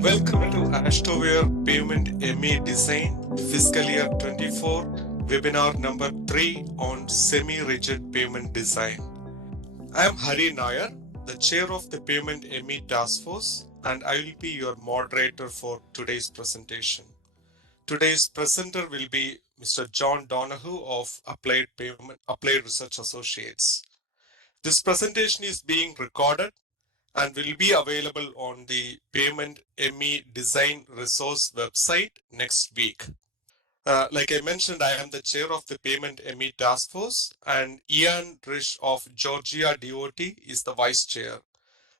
Welcome to AASHTOWare Pavement ME Design Fiscal Year 24 Webinar number 3 on Semi-Rigid Pavement Design. I am Hari Nair, the Chair of the Pavement ME Task Force, and I will be your moderator for today's presentation. Today's presenter will be Mr. John Donahue of Applied Research Associates. This presentation is being recorded and will be available on the Pavement ME Design Resource website next week. Like I mentioned, I am the chair of the Pavement ME Task Force, and Ian Risch of Georgia DOT is the vice chair.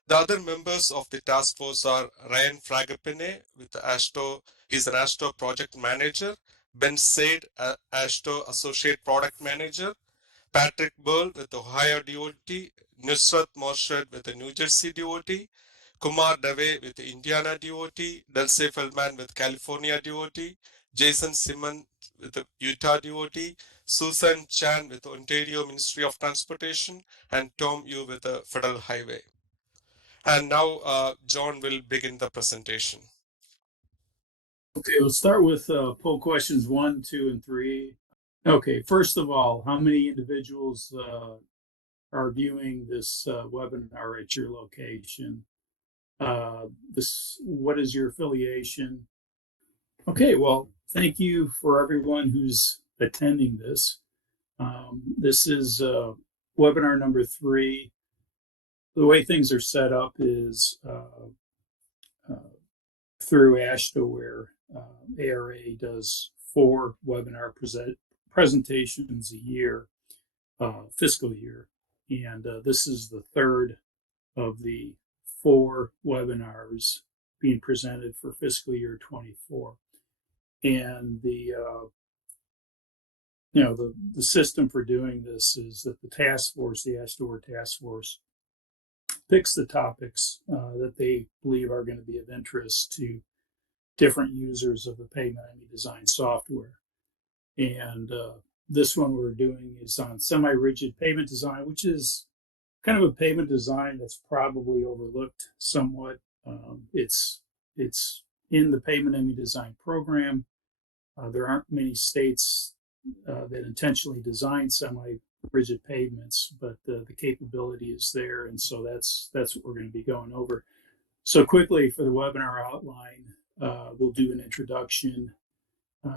The other members of the task force are Ryan Fragapane with AASHTO, he's an AASHTO project manager, Ben Said, AASHTO associate product manager, Patrick Burl with Ohio DOT, Nusrat Morshed with the New Jersey DOT, Kumar Dave with the Indiana DOT, Dulce Feldman with California DOT, Jason Simon with the Utah DOT, Susan Chan with the Ontario Ministry of Transportation, and Tom Yu with the Federal Highway. And now John will begin the presentation. Okay, we'll start with poll questions 1, 2, and 3. Okay, first of all, how many individuals are viewing this webinar at your location? What is your affiliation? Okay, well, thank you for everyone who's attending this. This is webinar number 3. The way things are set up is through AASHTOWare. ARA does 4 webinar presentations a year, fiscal year, and this is the third of the 4 webinars being presented for fiscal year 24. And the system for doing this is that the task force, the AASHTOWare task force, picks the topics that they believe are going to be of interest to different users of the Pavement ME Design software. And this one we're doing is on semi-rigid pavement design, which is kind of a pavement design that's probably overlooked somewhat. It's in the Pavement ME Design program. There aren't many states that intentionally design semi-rigid pavements, but the capability is there, and so that's what we're going to be going over. So quickly for the webinar outline, we'll do an introduction,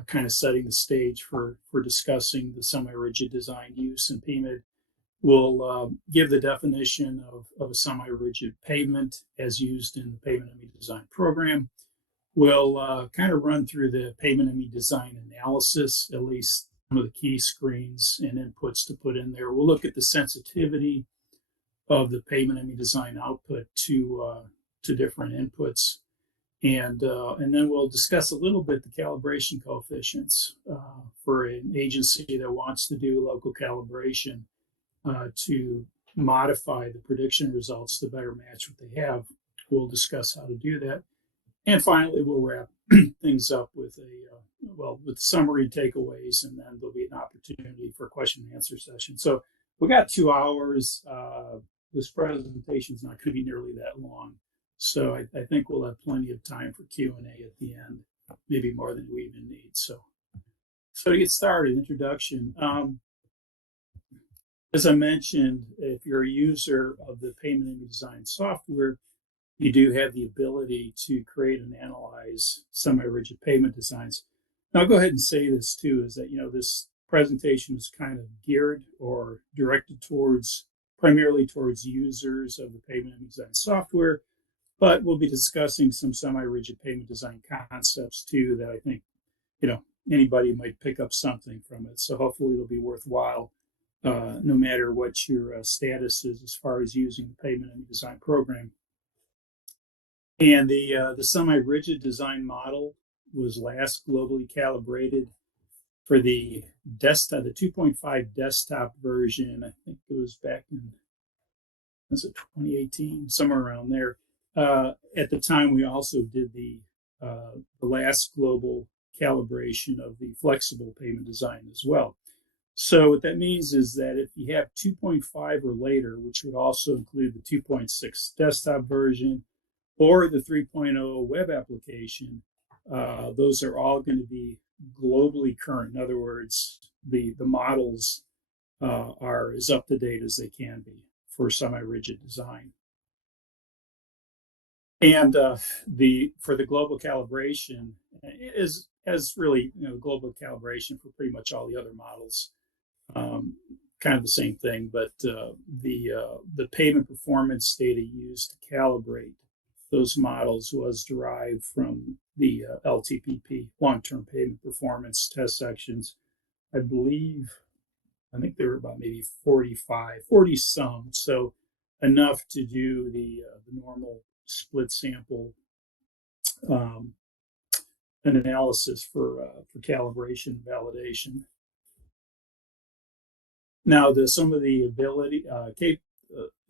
kind of setting the stage for discussing the semi-rigid design use in PMED. We'll give the definition of a semi-rigid pavement as used in the Pavement ME Design program. We'll kind of run through the Pavement ME Design analysis, at least some of the key screens and inputs to put in there. We'll look at the sensitivity of the Pavement ME Design output to different inputs. And then we'll discuss a little bit the calibration coefficients for an agency that wants to do local calibration to modify the prediction results to better match what they have. We'll discuss how to do that. And finally, we'll wrap things up with with summary takeaways, and then there'll be an opportunity for a question and answer session. So we got 2 hours. This presentation is not going to be nearly that long. So I think we'll have plenty of time for Q&A at the end, maybe more than we even need. So to get started, introduction. As I mentioned, if you're a user of the Pavement ME Design software, you do have the ability to create and analyze semi-rigid pavement designs. Now, I'll go ahead and say this too, is that, this presentation is kind of geared or directed primarily towards users of the Pavement ME Design software, but we'll be discussing some semi-rigid pavement design concepts too that I think, anybody might pick up something from it. So hopefully it'll be worthwhile, no matter what your status is as far as using the Pavement ME Design program. And the semi-rigid design model was last globally calibrated for the desktop, the 2.5 desktop version. I think it was back in 2018, somewhere around there. At the time, we also did the last global calibration of the flexible pavement design as well. So what that means is that if you have 2.5 or later, which would also include the 2.6 desktop version, or the 3.0 web application, those are all going to be globally current. In other words, the models are as up to date as they can be for semi-rigid design. And for the global calibration is as really global calibration for pretty much all the other models. Kind of the same thing, but the pavement performance data used to calibrate those models was derived from the LTPP, long-term pavement performance test sections. I think there were about maybe 40 some, so enough to do the normal split sample um, an analysis for calibration validation. Now, some of the ability,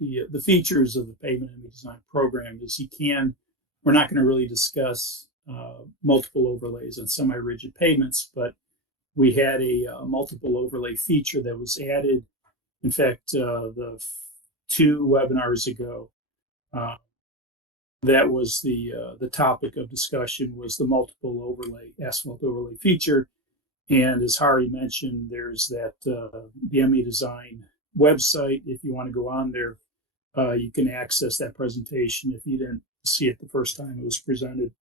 the features of the pavement image design program is we're not going to really discuss multiple overlays on semi-rigid pavements, but we had a multiple overlay feature that was added. In fact, the 2 webinars ago, that was the topic of discussion was the multiple overlay, asphalt overlay feature. And as Hari mentioned, there's that the ME Design website. If you want to go on there, you can access that presentation if you didn't see it the first time it was presented.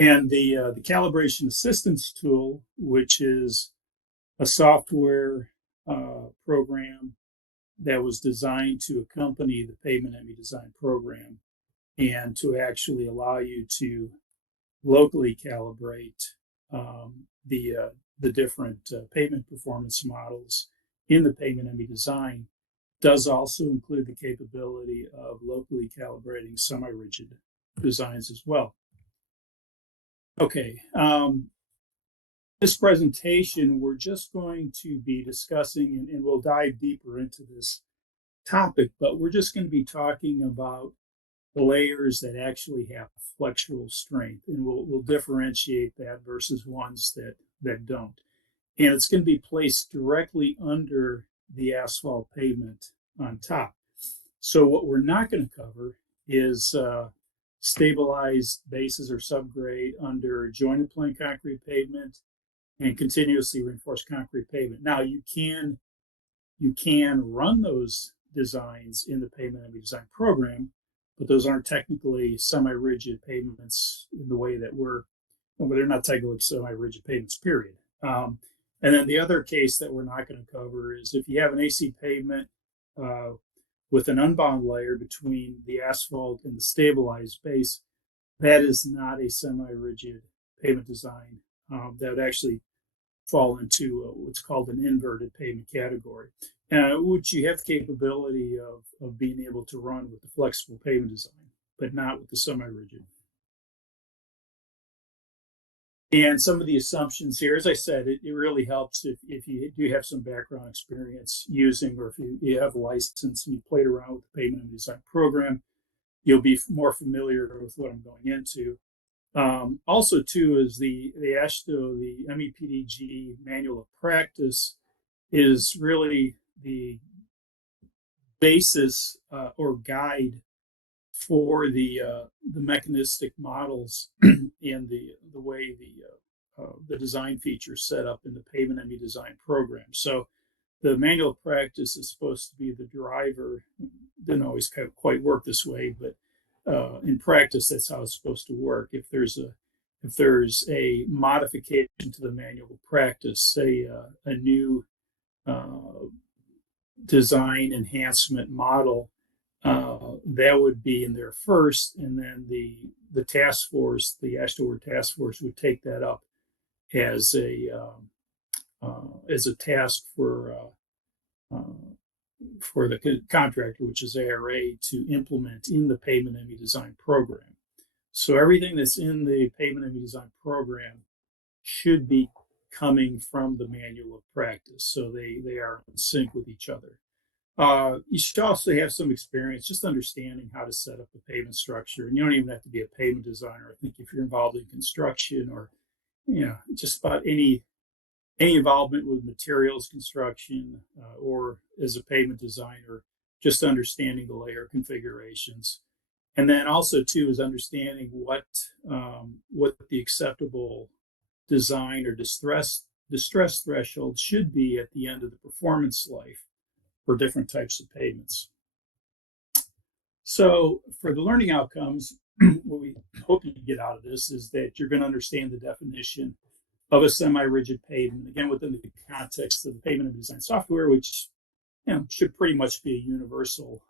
And the calibration assistance tool, which is a software program that was designed to accompany the Pavement ME Design program and to actually allow you to locally calibrate the different pavement performance models in the Pavement ME Design, does also include the capability of locally calibrating semi-rigid designs as well. Okay, this presentation, we're just going to be discussing, and we'll dive deeper into this topic, but we're just going to be talking about the layers that actually have flexural strength, and we'll differentiate that versus ones that don't. And it's going to be placed directly under the asphalt pavement on top. So what we're not going to cover is stabilized bases or subgrade under jointed plain concrete pavement and continuously reinforced concrete pavement. Now you can run those designs in the Pavement ME Design program, but those aren't technically semi-rigid pavements in the way that they're not technically semi-rigid pavements, period. And then the other case that we're not going to cover is if you have an AC pavement with an unbound layer between the asphalt and the stabilized base, that is not a semi-rigid pavement design. That would actually fall into what's called an inverted pavement category, which you have the capability of being able to run with the flexible pavement design, but not with the semi-rigid. And some of the assumptions here, as I said, it really helps if you do have some background experience using, or if you have a license and you played around with the Pavement ME Design program, you'll be more familiar with what I'm going into. Also, too, is the AASHTO, the MEPDG Manual of Practice, is really the basis or guide for the mechanistic models and the way the design features set up in the Pavement ME Design program. So the Manual of Practice is supposed to be the driver. Didn't always quite work this way, but in practice, that's how it's supposed to work. If there's a modification to the Manual of Practice, say a new design enhancement model, that would be in there first, and then the task force, the AASHTOWare task force, would take that up as a task for the contractor, which is ARA, to implement in the Pavement ME Design program. So everything that's in the Pavement ME Design program should be coming from the Manual of Practice, so they are in sync with each other. You should also have some experience just understanding how to set up a pavement structure, and you don't even have to be a pavement designer. I think if you're involved in construction or just about any involvement with materials construction or as a pavement designer, just understanding the layer configurations. And then also too is understanding what the acceptable design or distress threshold should be at the end of the performance life for different types of pavements. So for the learning outcomes, what we hope you get out of this is that you're going to understand the definition of a semi-rigid pavement, again, within the context of the pavement and design software, which should pretty much be a universal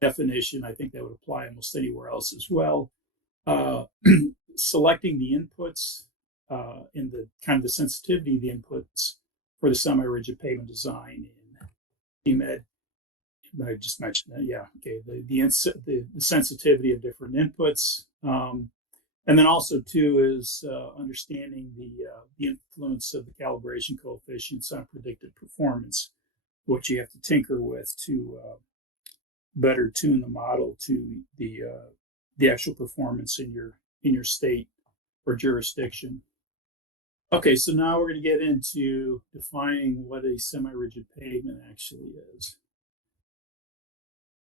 definition. I think that would apply almost anywhere else as well. Selecting the inputs and the kind of the sensitivity of the inputs for the semi-rigid pavement design in PMED. I just mentioned that, yeah. Okay, the sensitivity of different inputs, and then also too is understanding the influence of the calibration coefficients on predicted performance, what you have to tinker with to better tune the model to the actual performance in your state or jurisdiction. Okay, so now we're going to get into defining what a semi-rigid pavement actually is.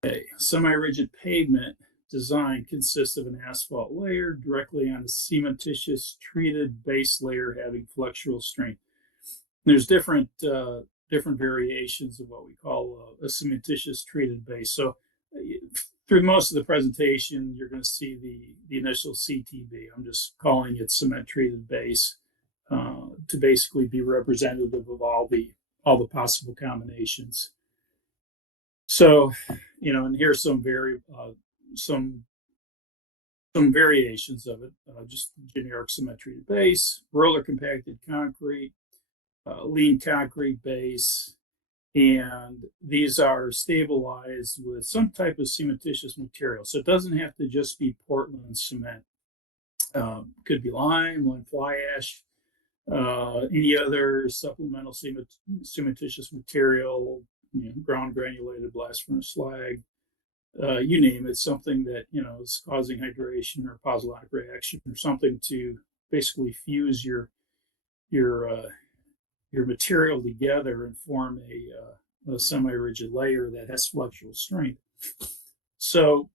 Okay, semi-rigid pavement design consists of an asphalt layer directly on a cementitious treated base layer having flexural strength. There's different variations of what we call a cementitious treated base. So through most of the presentation, you're going to see the initial CTB. I'm just calling it cement treated base to basically be representative of all the possible combinations. So, and here's some variations of it. Just generic cement treated base, roller compacted concrete, lean concrete base, and these are stabilized with some type of cementitious material. So it doesn't have to just be Portland cement. Could be lime fly ash, any other supplemental cementitious material, ground granulated blast furnace slag, you name it, something that is causing hydration or pozzolanic reaction or something to basically fuse your material together and form a semi-rigid layer that has flexural strength. So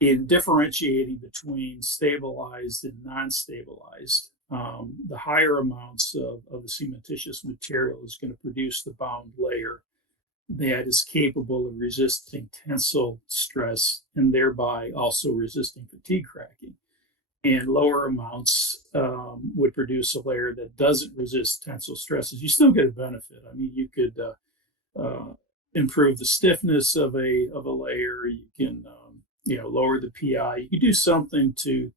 in differentiating between stabilized and non-stabilized, the higher amounts of the cementitious material is going to produce the bound layer that is capable of resisting tensile stress and thereby also resisting fatigue cracking. And lower amounts would produce a layer that doesn't resist tensile stresses. You still get a benefit. I mean, you could improve the stiffness of a layer. You can lower the PI. You can do something to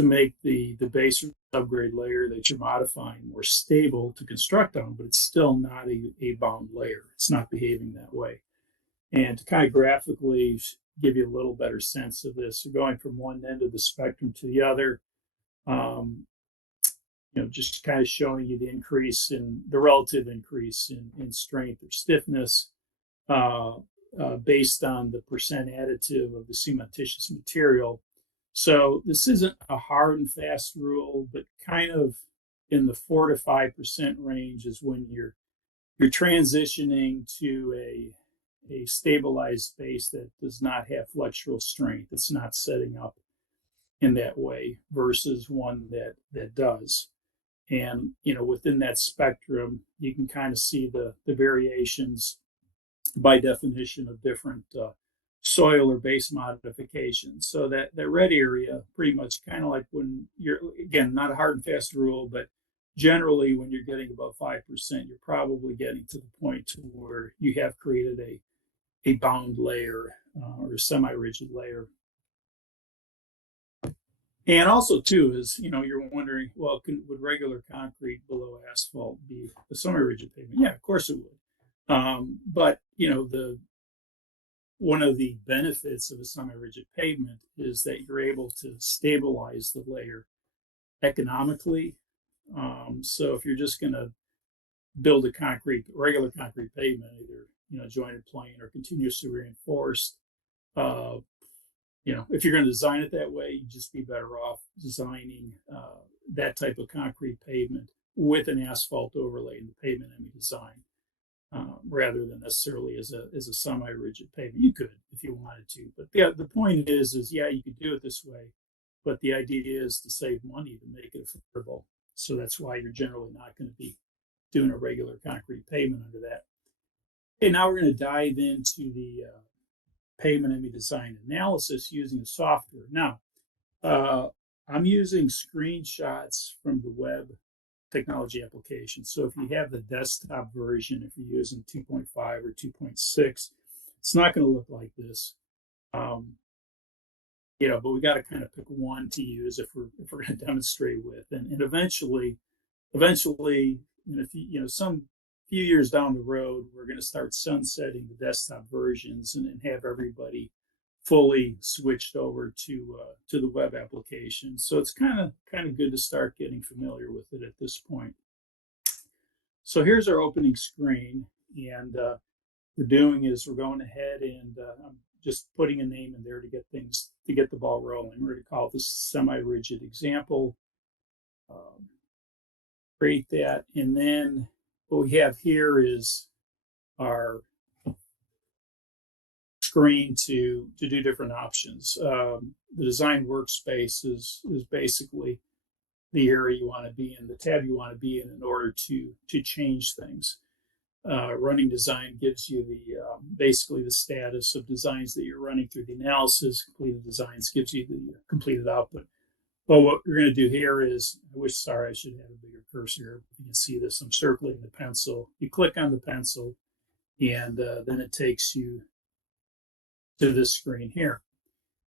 make the base or subgrade layer that you're modifying more stable to construct on, but it's still not a bound layer. It's not behaving that way. And to kind of graphically give you a little better sense of this, so going from one end of the spectrum to the other, just kind of showing you the relative increase in strength or stiffness based on the percent additive of the cementitious material. So this isn't a hard and fast rule, but kind of in the 4 to 5% range is when you're transitioning to a stabilized base that does not have flexural strength. It's not setting up in that way versus one that does. And within that spectrum, you can kind of see the variations by definition of different soil or base modifications. So that red area, pretty much kind of like when you're, again, not a hard and fast rule, but generally when you're getting above 5%, you're probably getting to the point to where you have created a bound layer or a semi-rigid layer. And also too is, you're wondering, well, would regular concrete below asphalt be a semi-rigid pavement? Yeah, of course it would. But, one of the benefits of a semi-rigid pavement is that you're able to stabilize the layer economically. So if you're just going to build a regular concrete pavement, either jointed plain or continuously reinforced, if you're going to design it that way, you'd just be better off designing that type of concrete pavement with an asphalt overlay in the pavement MEPDG design. rather than necessarily as a semi-rigid pavement. You could if you wanted to, but yeah, the point is yeah, you could do it this way, but the idea is to save money to make it affordable. So that's why you're generally not going to be doing a regular concrete pavement under that. Okay, now we're going to dive into the pavement MEPDG design analysis using the software. Now, I'm using screenshots from the web technology application. So if you have the desktop version, if you're using 2.5 or 2.6, it's not going to look like this. But we got to kind of pick one to use if we're going to demonstrate with, and eventually, some few years down the road, we're going to start sunsetting the desktop versions and have everybody fully switched over to the web application. So it's kind of good to start getting familiar with it at this point. So here's our opening screen, and we're doing is we're going ahead and I'm just putting a name in there to get the ball rolling. We're going to call this semi-rigid example. Create that, and then what we have here is our screen to do different options. The design workspace is basically the area you want to be in, the tab you want to be in order to change things. Running design gives you basically the status of designs that you're running through the analysis. Completed designs gives you the completed output. Well, what we're going to do here is, I should have a bigger cursor. You can see this. I'm circling the pencil. You click on the pencil, and then it takes you to this screen here.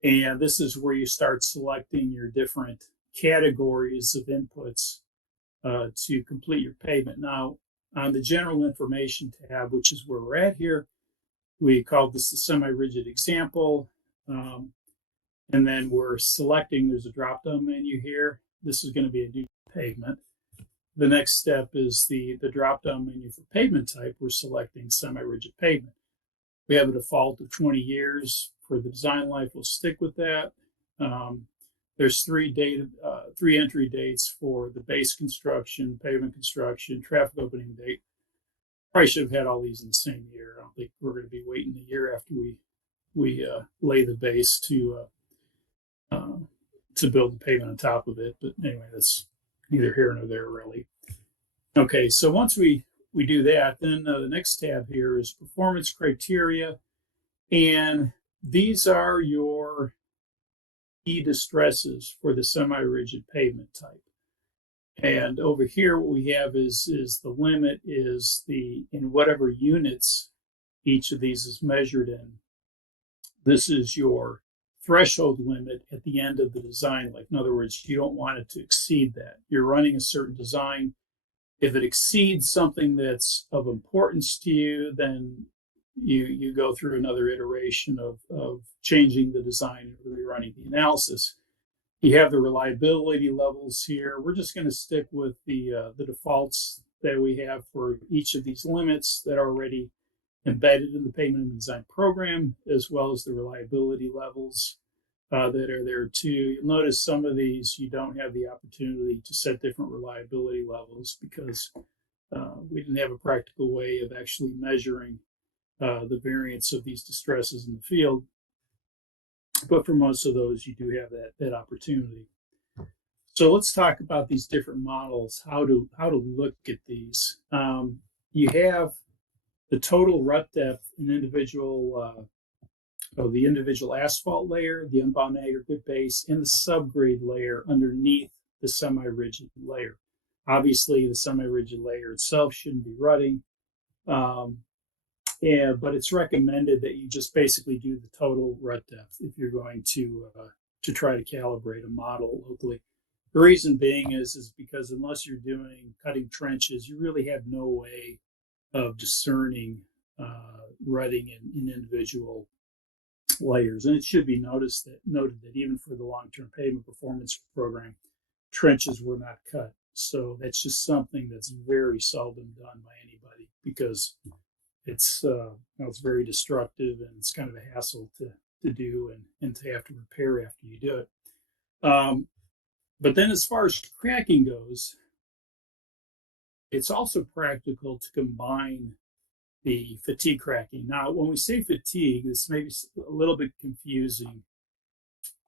And this is where you start selecting your different categories of inputs to complete your pavement. Now, on the general information tab, which is where we're at here, we called this the semi-rigid example. And then we're selecting, there's a drop-down menu here. This is going to be a new pavement. The next step is the drop-down menu for pavement type. We're selecting semi-rigid pavement. We have a default of 20 years for the design life. We'll stick with that. There's three entry dates for the base construction, pavement construction, traffic opening date. Probably should have had all these in the same year. I don't think we're going to be waiting a year after we lay the base to build the pavement on top of it. But anyway, that's neither here nor there, really. Okay, so once we do that, then the next tab here is performance criteria. And these are your key distresses for the semi-rigid pavement type. And over here, what we have is the limit is in whatever units each of these is measured in. This is your threshold limit at the end of the design life. In other words, you don't want it to exceed that. You're running a certain design. If it exceeds something that's of importance to you, then you go through another iteration of changing the design and rerunning the analysis. You have the reliability levels here. We're just going to stick with the defaults that we have for each of these limits that are already embedded in the pavement design program, as well as the reliability levels that are there too. You'll notice some of these you don't have the opportunity to set different reliability levels because we didn't have a practical way of actually measuring the variance of these distresses in the field. But for most of those, you do have that opportunity. So let's talk about these different models, how to look at these. You have the total rut depth in the individual asphalt layer, the unbound aggregate base, and the subgrade layer underneath the semi-rigid layer. Obviously, the semi-rigid layer itself shouldn't be rutting, but it's recommended that you just basically do the total rut depth if you're going to try to calibrate a model locally. The reason being is because unless you're cutting trenches, you really have no way of discerning rutting in individual layers. And it should be noted that even for the long-term pavement performance program, trenches were not cut. So that's just something that's very seldom done by anybody because it's very destructive and it's kind of a hassle to do and to have to repair after you do it. But then as far as cracking goes, it's also practical to combine the fatigue cracking. Now, when we say fatigue, this may be a little bit confusing.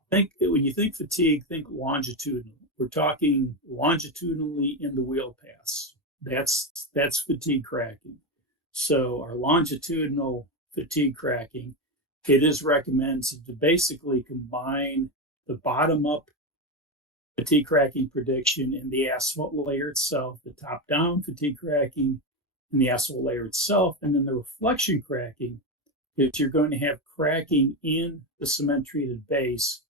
When you think fatigue, think longitudinal. We're talking longitudinally in the wheel paths. That's fatigue cracking. So our longitudinal fatigue cracking, it is recommended to basically combine the bottom-up fatigue cracking prediction in the asphalt layer itself, the top-down fatigue cracking in the asphalt layer itself, and then the reflection cracking is you're going to have cracking in the cement-treated base,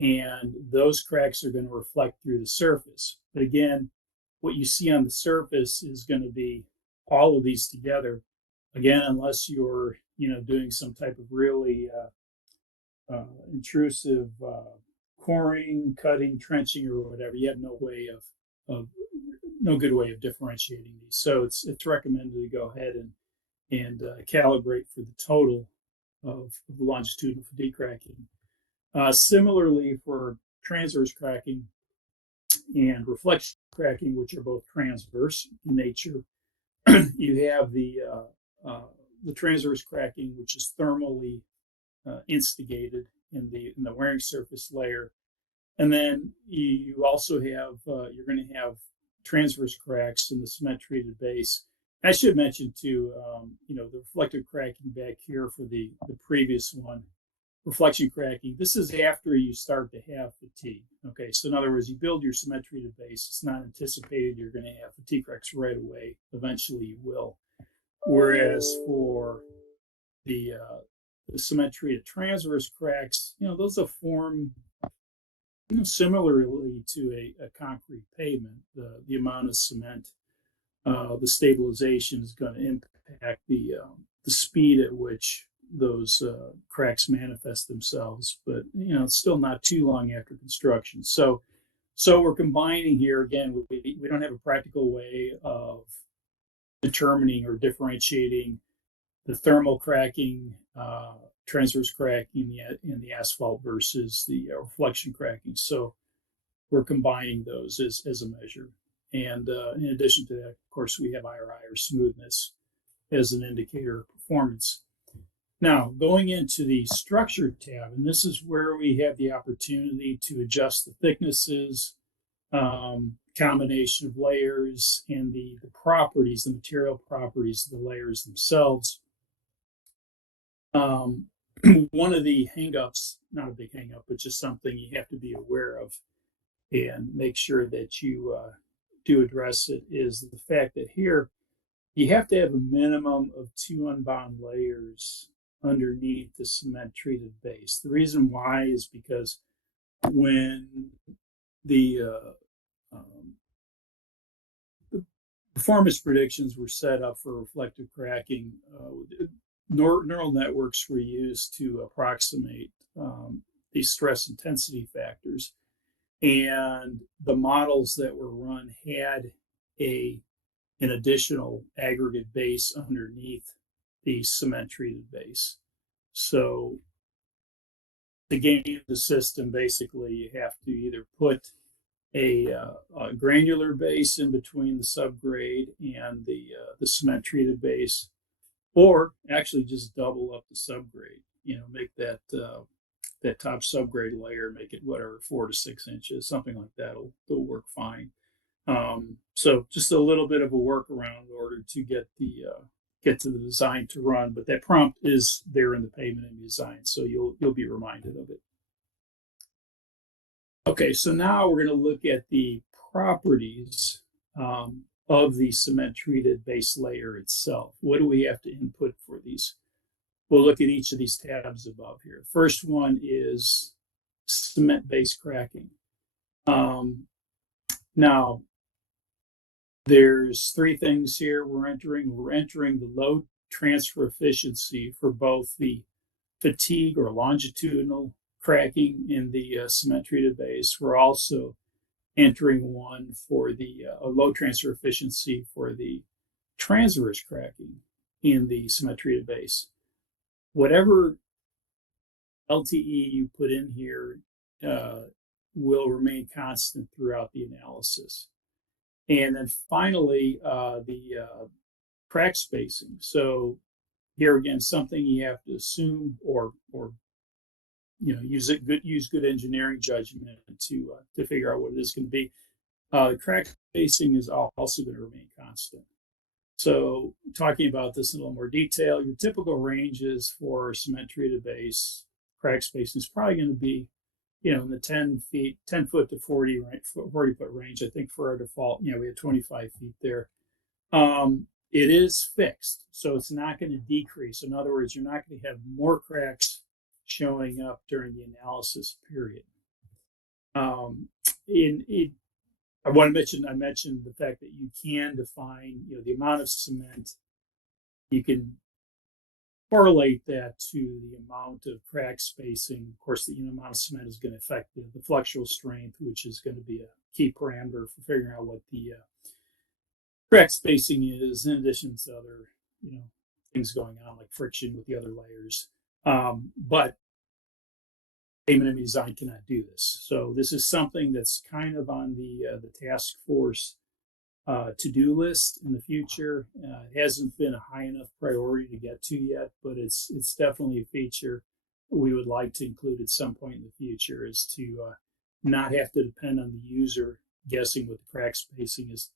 and those cracks are going to reflect through the surface. But again, what you see on the surface is going to be all of these together. Again, unless you're doing some type of really intrusive coring, cutting, trenching, or whatever, you have no good way of differentiating these. So it's recommended to go ahead and calibrate for the total of the longitudinal fatigue cracking. Similarly, for transverse cracking and reflection cracking, which are both transverse in nature, you have the transverse cracking, which is thermally instigated in the wearing surface layer, and then you also have you're going to have transverse cracks in the cement treated base. I should mention too, the reflective cracking back here for the previous one. Reflection cracking, this is after you start to have fatigue. Okay, so in other words, you build your cement treated base. It's not anticipated you're going to have fatigue cracks right away. Eventually you will. Whereas for the cement treated transverse cracks, those will form similarly to a concrete pavement. The amount of cement, the stabilization is going to impact the speed at which those cracks manifest themselves, but it's still not too long after construction. So we're combining here again. We don't have a practical way of determining or differentiating the thermal cracking, transverse cracking in the asphalt versus the reflection cracking. So we're combining those as a measure. And in addition to that, of course, we have IRI or smoothness as an indicator of performance. Now, going into the structure tab, and this is where we have the opportunity to adjust the thicknesses, combination of layers, and the properties, the material properties of the layers themselves. One of the hangups, not a big hangup, but just something you have to be aware of and make sure that you do address it, is the fact that here you have to have a minimum of 2 unbound layers underneath the cement treated base. The reason why is because when the performance predictions were set up for reflective cracking, neural networks were used to approximate these stress intensity factors, and the models that were run had an additional aggregate base underneath the cement treated base. So to game the system, basically you have to either put a granular base in between the subgrade and the cement treated base, or actually just double up the subgrade. Make that top subgrade layer, make it whatever 4 to 6 inches, something like that. It'll work fine. So just a little bit of a workaround in order to get to the design to run, but that prompt is there in the pavement and design, so you'll be reminded of it. Okay, so now we're going to look at the properties of the cement treated base layer itself. What do we have to input for these? We'll look at each of these tabs above here. First one is cement base cracking. Now, there's 3 things here we're entering. We're entering the load transfer efficiency for both the fatigue or longitudinal cracking in the cement treated base. We're also entering one for the load transfer efficiency for the transverse cracking in the cement treated base. Whatever LTE you put in here will remain constant throughout the analysis. And then finally, the crack spacing. So Here again, something you have to assume or use good engineering judgment to figure out what it is going to be. Crack spacing is also going to remain constant. So talking about this in a little more detail, your typical ranges for cement treated base crack spacing is probably going to be, in the 10 foot to 40 foot range. I think for our default, we had 25 feet there. It is fixed, so it's not going to decrease. In other words, you're not going to have more cracks showing up during the analysis period. I mentioned the fact that you can define, the amount of cement. You can correlate that to the amount of crack spacing. Of course, the amount of cement is going to affect the flexural strength, which is going to be a key parameter for figuring out what the crack spacing is, in addition to other, things going on like friction with the other layers. But MEPDG design cannot do this. So this is something that's kind of on the task force to-do list in the future. It hasn't been a high enough priority to get to yet, but it's definitely a feature we would like to include at some point in the future, is to not have to depend on the user guessing what the crack spacing is,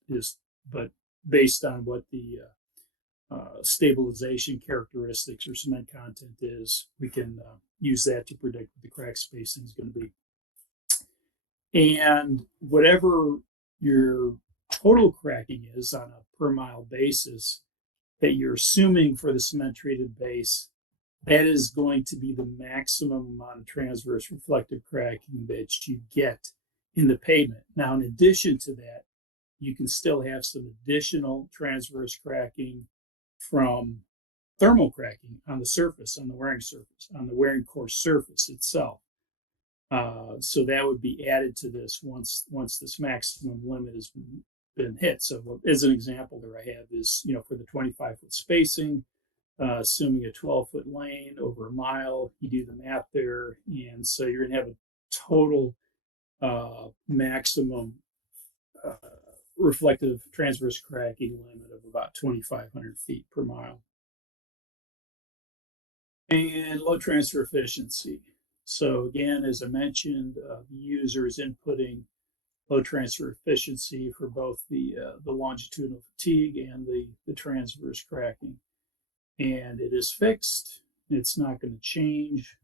but based on what the stabilization characteristics or cement content is, we can use that to predict what the crack spacing is going to be. And whatever your total cracking is on a per mile basis that you're assuming for the cement treated base, that is going to be the maximum amount of transverse reflective cracking that you get in the pavement. Now, in addition to that, you can still have some additional transverse cracking from thermal cracking on the surface, on the wearing course surface itself. So that would be added to this once this maximum limit has been hit. So as an example there I have is, for the 25-foot spacing, assuming a 12-foot lane over a mile, you do the math there, and so you're going to have a total maximum reflective transverse cracking limit of about 2,500 feet per mile. And low transfer efficiency. So again, as I mentioned, the user is inputting low transfer efficiency for both the longitudinal fatigue and the transverse cracking. And it is fixed. It's not going to change.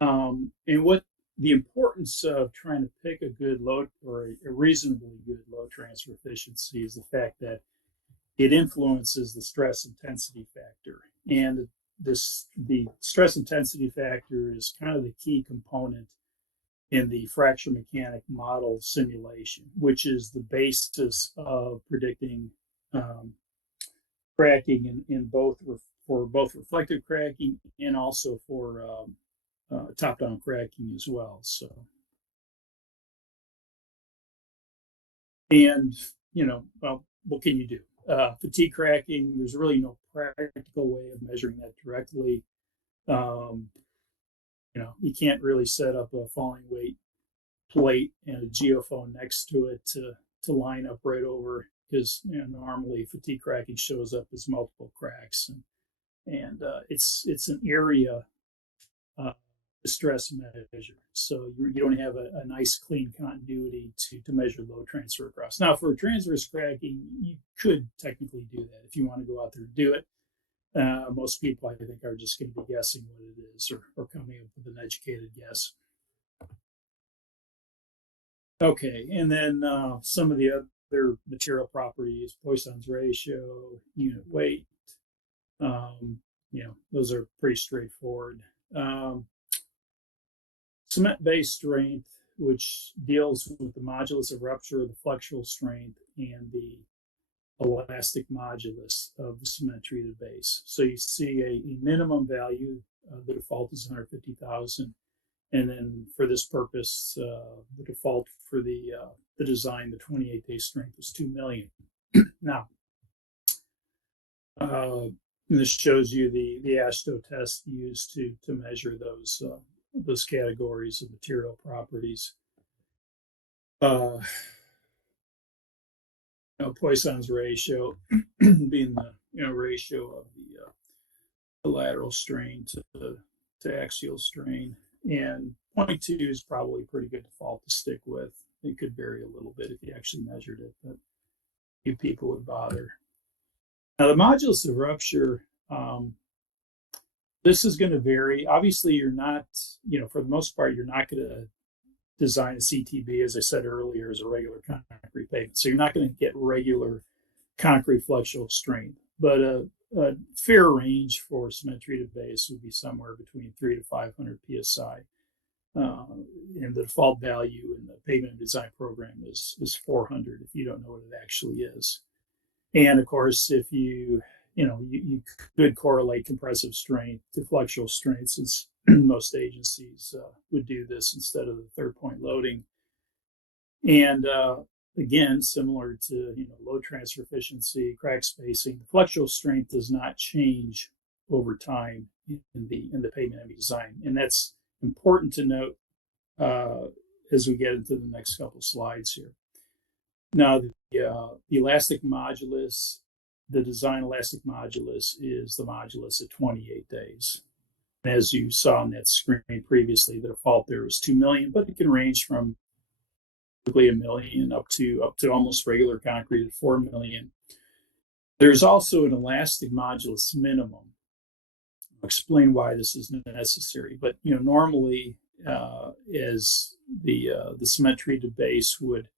And what the importance of trying to pick a good low or a reasonably good low transfer efficiency is the fact that it influences the stress intensity factor. And the stress intensity factor is kind of the key component in the fracture mechanic model simulation, which is the basis of predicting cracking for both reflective cracking and also for top-down cracking as well. So, and well, what can you do? Fatigue cracking, there's really no practical way of measuring that directly. You can't really set up a falling weight plate and a geophone next to it to line up right over, because normally fatigue cracking shows up as multiple cracks, and it's an area stress measure. So you don't have a nice clean continuity to measure low transfer across. Now, for transverse cracking, you could technically do that if you want to go out there and do it. Most people, I think, are just going to be guessing what it is, or coming up with an educated guess. Okay, and then some of the other material properties, Poisson's ratio, unit weight, those are pretty straightforward. Cement-based strength, which deals with the modulus of rupture, the flexural strength, and the elastic modulus of the cement-treated base. So you see a minimum value, the default is 150,000, and then for this purpose, the default for the design, the 28-day strength was 2 million. Now, this shows you the AASHTOW test used to measure those categories of material properties. Poisson's ratio being the ratio of lateral strain to axial strain. And 0.2 is probably a pretty good default to stick with. It could vary a little bit if you actually measured it, but few people would bother. Now, the modulus of rupture, this is going to vary. Obviously, you're not, for the most part, you're not going to design a CTB, as I said earlier, as a regular concrete pavement. So you're not going to get regular concrete flexural strength. But a fair range for cement treated base would be somewhere between 300 to 500 psi. And the default value in the pavement design program is 400 if you don't know what it actually is. And of course, if you could correlate compressive strength to flexural strength, since most agencies would do this instead of the third point loading. And again, similar to load transfer efficiency, crack spacing, the flexural strength does not change over time in the pavement MEPDG design, and that's important to note as we get into the next couple slides here. Now, the elastic modulus, the design elastic modulus is the modulus at 28 days. And as you saw on that screen previously, the default there was 2 million, but it can range from typically a million up to almost regular concrete at 4 million. There's also an elastic modulus minimum. I'll explain why this is necessary, but normally as the cement treated base would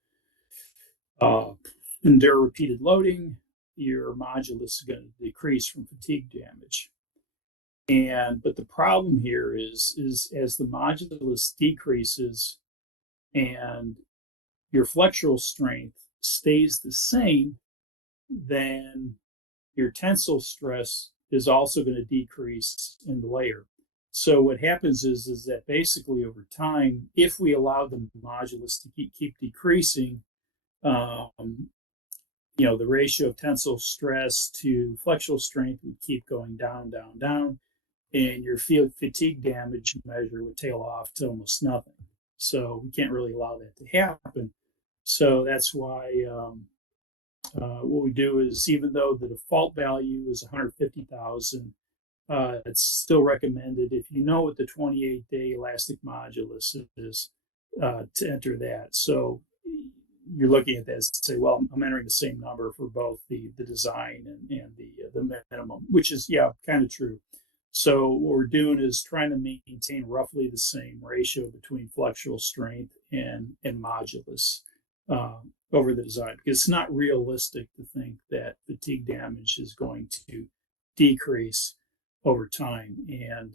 endure repeated loading, your modulus is going to decrease from fatigue damage. But the problem here is as the modulus decreases and your flexural strength stays the same, then your tensile stress is also going to decrease in the layer. So what happens is that basically over time, if we allow the modulus to keep decreasing, the ratio of tensile stress to flexural strength would keep going down, down, down, and your fatigue damage measure would tail off to almost nothing. So we can't really allow that to happen. So that's why what we do is, even though the default value is 150,000, it's still recommended, if you know what the 28-day elastic modulus is, to enter that. So you're looking at this and say, well, I'm entering the same number for both the design and the minimum, which is, kind of true. So what we're doing is trying to maintain roughly the same ratio between flexural strength and modulus over the design, because it's not realistic to think that fatigue damage is going to decrease over time. And,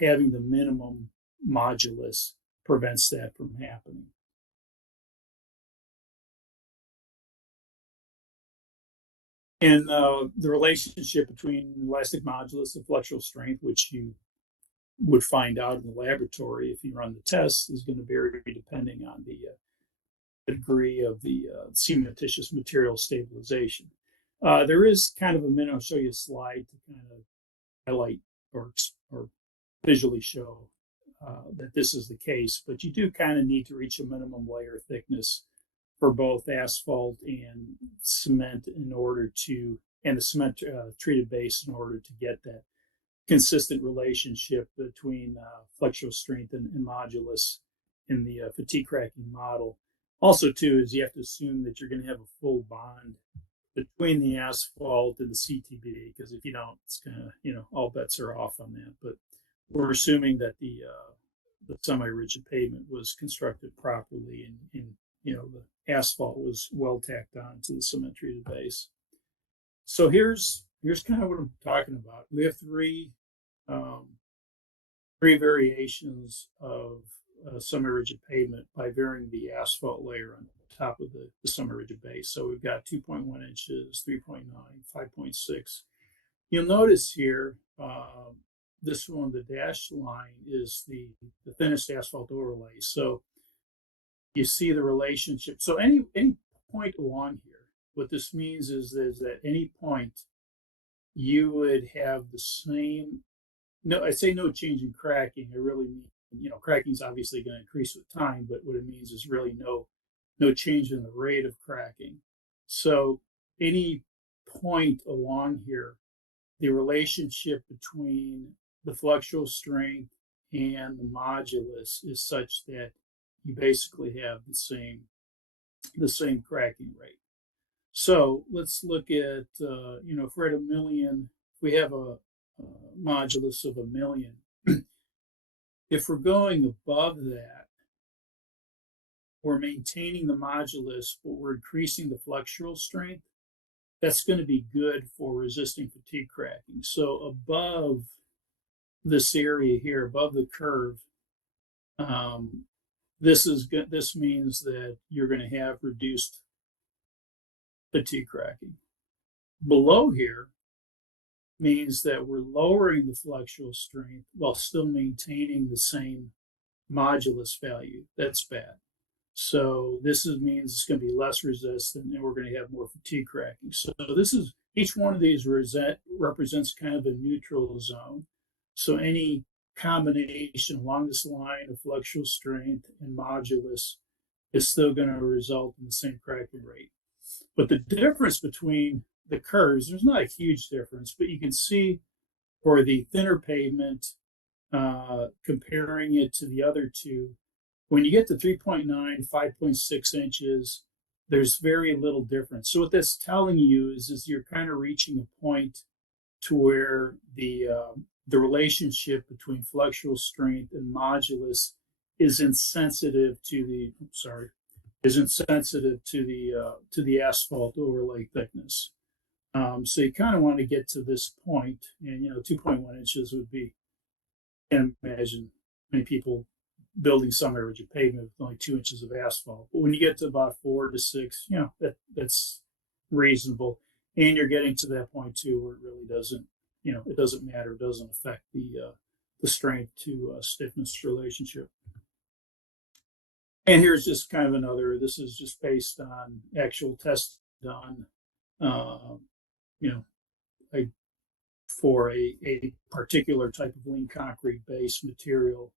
having the minimum modulus prevents that from happening. And the relationship between elastic modulus and flexural strength, which you would find out in the laboratory if you run the tests, is going to vary depending on the degree of the cementitious material stabilization. There is kind of a minute, I'll show you a slide to kind of highlight or visually show that this is the case, but you do kind of need to reach a minimum layer thickness for both asphalt and cement and the cement treated base in order to get that consistent relationship between flexural strength and modulus in the fatigue cracking model. Also, too, is you have to assume that you're going to have a full bond between the asphalt and the CTB, because if you don't, it's kind of, all bets are off on that. But we're assuming that the semi-rigid pavement was constructed properly and the asphalt was well tacked on to the cement treated base. So here's kind of what I'm talking about. We have three variations of semi-rigid pavement by varying the asphalt layer on top of the semi-rigid base. So we've got 2.1 inches, 3.9, 5.6. You'll notice here, this one, the dashed line, is the thinnest asphalt overlay. So you see the relationship. So any point along here, what this means is that any point you would have the same, I say no change in cracking. I really mean, cracking is obviously going to increase with time, but what it means is really no change in the rate of cracking. So any point along here the relationship between the flexural strength and the modulus is such that you basically have the same cracking rate. So let's look at, if we're at 1,000,000, if we have a modulus of 1,000,000, if we're going above that, we're maintaining the modulus, but we're increasing the flexural strength. That's going to be good for resisting fatigue cracking. So above this area here, above the curve, this means that you're going to have reduced fatigue cracking. Below here means that we're lowering the flexural strength while still maintaining the same modulus value. That's bad. So this means it's going to be less resistant and we're going to have more fatigue cracking. So each one of these represents kind of a neutral zone. So any combination along this line of flexural strength and modulus is still going to result in the same cracking rate. But the difference between the curves, there's not a huge difference, but you can see for the thinner pavement, comparing it to the other two, when you get to 3.9, 5.6 inches, there's very little difference. So what that's telling you is you're kind of reaching a point to where the relationship between flexural strength and modulus is insensitive to the asphalt overlay thickness. So you kind of want to get to this point, and 2.1 inches would be. Can't imagine many people building some average of pavement with only 2 inches of asphalt. But when you get to about 4 to 6, that's reasonable, and you're getting to that point too where it really doesn't, it doesn't matter. It doesn't affect the strength to stiffness relationship. And here's just kind of another. This is just based on actual tests done, for a particular type of lean concrete based material,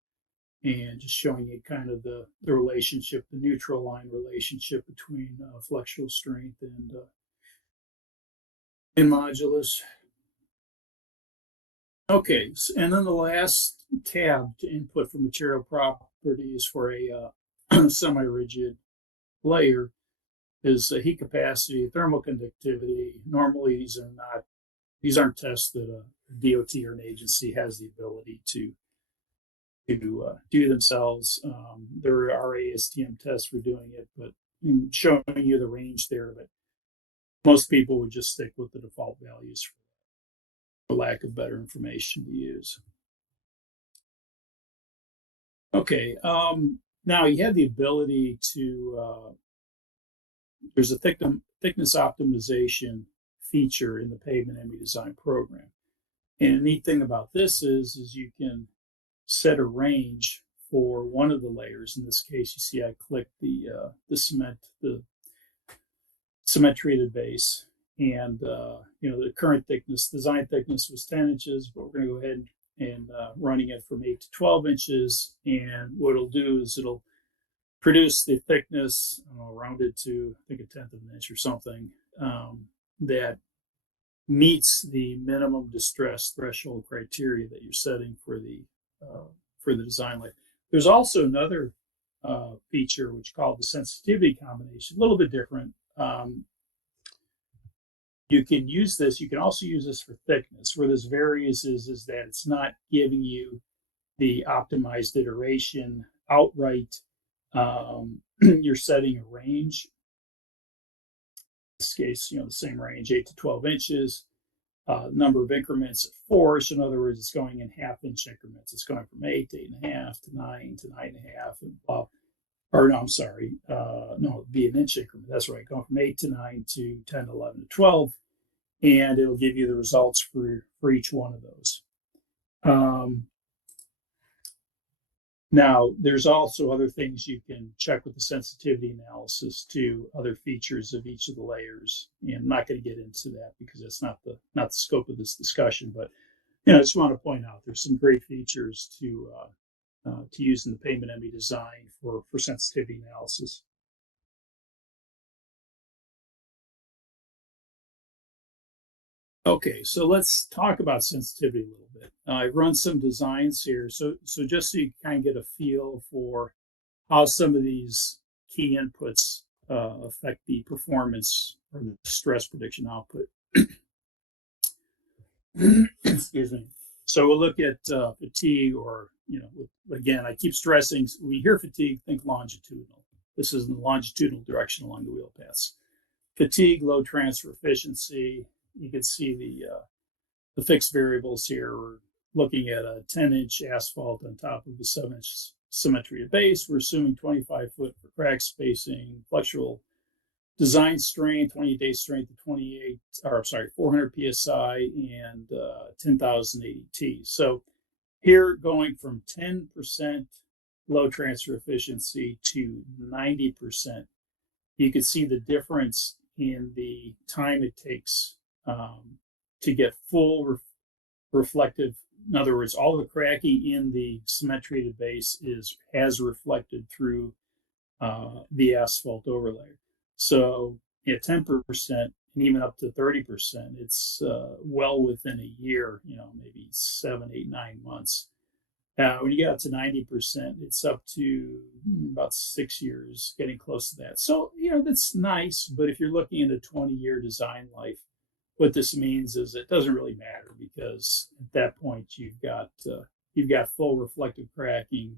and just showing you kind of the relationship, the neutral line relationship between flexural strength and modulus. Okay, and then the last tab to input for material properties for a semi-rigid layer is heat capacity, thermal conductivity. Normally, these aren't tests that a DOT or an agency has the ability to do themselves. There are ASTM tests for doing it, but showing you the range there. But most people would just stick with the default values for lack of better information to use. Okay, now you have the ability to. There's a thickness optimization feature in the Pavement MEPDG design program, and the neat thing about this is you can set a range for one of the layers. In this case, you see I clicked the cement treated base, and the current thickness, design thickness was 10 inches, but we're going to go ahead and running it from 8 to 12 inches. And what it'll do is it'll produce the thickness rounded to, I think, 1/10 of an inch or something, that meets the minimum distress threshold criteria that you're setting for the design layer. There's also another feature which is called the sensitivity combination, a little bit different. You can use this. You can also use this for thickness. Where this varies is that it's not giving you the optimized iteration outright. You're setting a range. In this case, the same range, 8 to 12 inches. Number of increments at 4. So in other words, it's going in half-inch increments. It's going from 8 to 8.5 to 9 to 9.5, and it'd be an inch increment. That's right, going from 8 to 9 to 10 to 11 to 12, and it'll give you the results for each one of those. Now, there's also other things you can check with the sensitivity analysis to other features of each of the layers. And I'm not going to get into that because that's not the scope of this discussion. But I just want to point out there's some great features to use in the Pavement MEPDG design for sensitivity analysis. Okay, so let's talk about sensitivity a little bit. I've run some designs here, so just so you kind of get a feel for how some of these key inputs affect the performance or the stress prediction output. Excuse me. So we'll look at fatigue, or again, I keep stressing when you hear fatigue, think longitudinal. This is in the longitudinal direction along the wheel paths. Fatigue, low transfer efficiency. You can see the fixed variables here. We're looking at a 10-inch asphalt on top of a 7-inch symmetry of base. We're assuming 25 foot for crack spacing, flexural design strength, 28-day strength of 400 psi and 10,000 ADT. So here, going from 10% low transfer efficiency to 90%, you can see the difference in the time it takes to get full reflective. In other words, all the cracking in the cementitious base has reflected through the asphalt overlay. So at 10% and even up to 30%, it's well within a year, maybe 7, 8, 9 months. When you get up to 90%, it's up to about 6 years, getting close to that. So, that's nice, but if you're looking at a 20-year design life, what this means is it doesn't really matter, because at that point you've got full reflective cracking,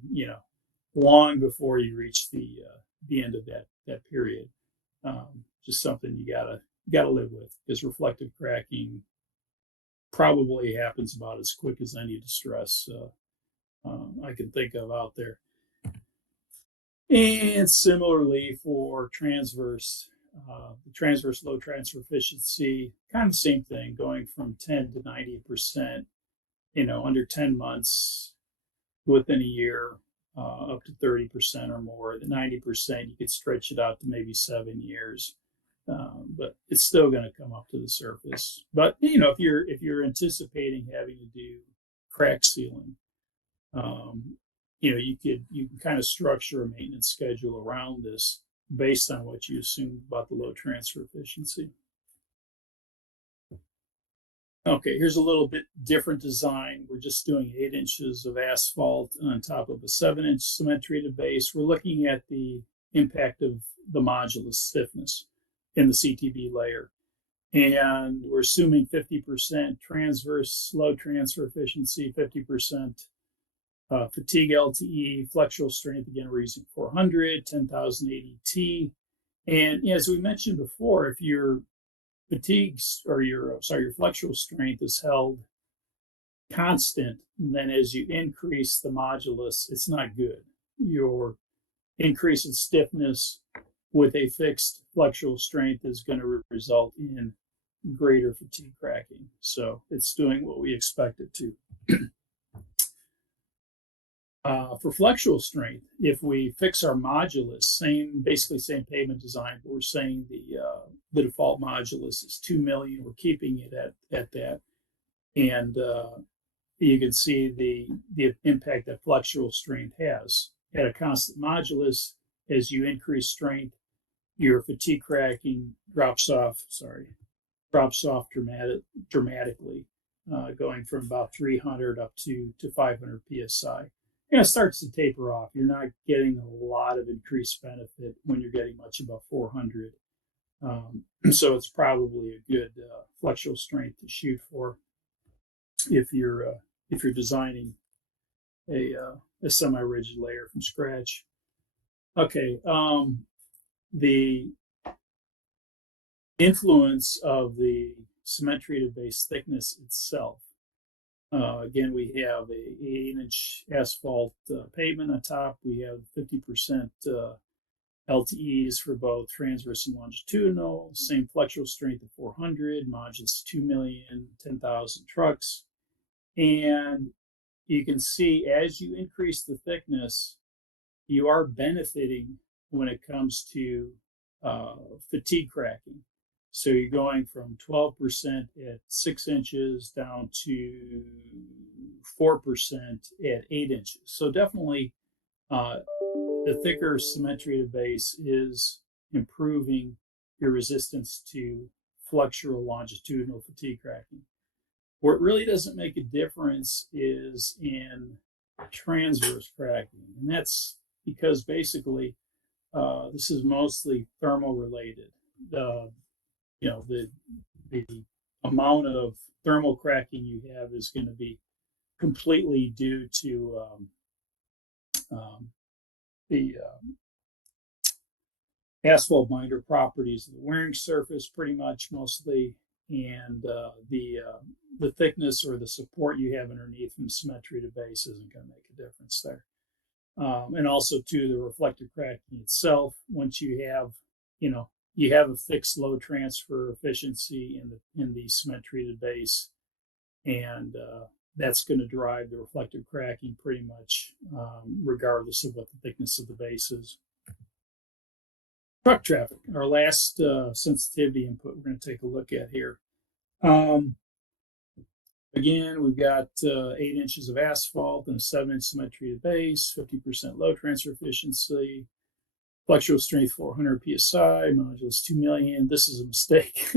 long before you reach the end of that period. Just something you gotta live with, because reflective cracking probably happens about as quick as any distress I can think of out there. And similarly for transverse, the transverse low transfer efficiency, kind of the same thing, going from 10 to 90%, under 10 months, within a year, up to 30% or more. The 90%, you could stretch it out to maybe 7 years, but it's still going to come up to the surface. But if you're anticipating having to do crack sealing, you can kind of structure a maintenance schedule around this based on what you assume about the low transfer efficiency. Okay, here's a little bit different design. We're just doing 8 inches of asphalt on top of a 7-inch cement treated base. We're looking at the impact of the modulus stiffness in the CTB layer. And we're assuming 50% transverse low transfer efficiency, 50% fatigue LTE, flexural strength, again, we're using 400, 10,000 ADT. And as we mentioned before, if your fatigue or your flexural strength is held constant, and then as you increase the modulus, it's not good. Your increase in stiffness with a fixed flexural strength is going to result in greater fatigue cracking. So it's doing what we expect it to. For flexural strength, if we fix our modulus, basically same pavement design, but we're saying the default modulus is 2 million. We're keeping it at that, and you can see the impact that flexural strength has at a constant modulus. As you increase strength, your fatigue cracking drops off dramatically, going from about 300 up to 500 psi. It starts to taper off. You're not getting a lot of increased benefit when you're getting much above 400. So it's probably a good flexural strength to shoot for if you're designing a semi-rigid layer from scratch. Okay, the influence of the cement treated base thickness itself. Again, we have a 8-inch asphalt pavement on top. We have 50% LTEs for both transverse and longitudinal. Same flexural strength of 400, modulus 2 million, 10,000 trucks. And you can see as you increase the thickness, you are benefiting when it comes to fatigue cracking. So you're going from 12% at 6 inches down to 4% at 8 inches. So definitely the thicker cement treated base is improving your resistance to flexural longitudinal fatigue cracking. Where it really doesn't make a difference is in transverse cracking, and that's because basically this is mostly thermal related. The amount of thermal cracking you have is going to be completely due to the asphalt binder properties of the wearing surface, pretty much mostly, and the thickness or the support you have underneath from symmetry to base isn't going to make a difference there. And also too, the reflective cracking itself, once you have, you have a fixed load transfer efficiency in the symmetry to base, and that's going to drive the reflective cracking pretty much regardless of what the thickness of the base is. Truck traffic, our last sensitivity input we're going to take a look at here. Again, we've got 8 inches of asphalt and a 7-inch symmetry to base, 50% load transfer efficiency, flexural strength 400 psi, modulus 2 million. This is a mistake.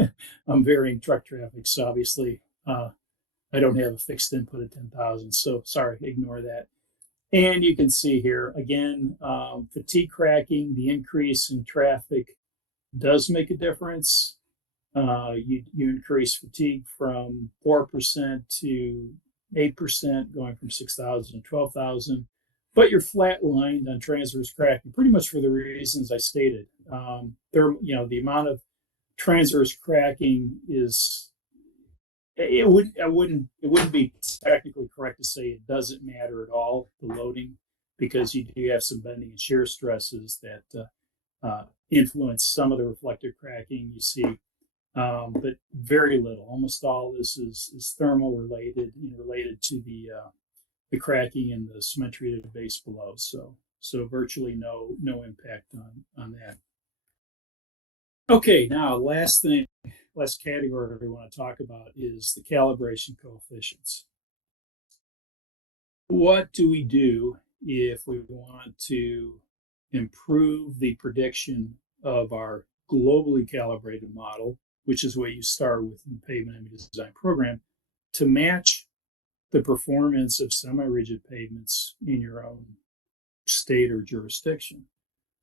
I'm varying truck traffic, so obviously I don't have a fixed input of 10,000, so sorry, ignore that. And you can see here, again, fatigue cracking, the increase in traffic does make a difference. You increase fatigue from 4% to 8%, going from 6,000 to 12,000. But you're flat-lined on transverse cracking, pretty much for the reasons I stated. The amount of transverse cracking is, it wouldn't be technically correct to say it doesn't matter at all, the loading, because you do have some bending and shear stresses that influence some of the reflective cracking you see, but very little. Almost all this is thermal related, related to the cracking and the symmetry of the base below. So virtually no impact on that. Okay, now last category we want to talk about is the calibration coefficients. What do we do if we want to improve the prediction of our globally calibrated model, which is what you start with in the pavement MEPDG design program, to match the performance of semi-rigid pavements in your own state or jurisdiction?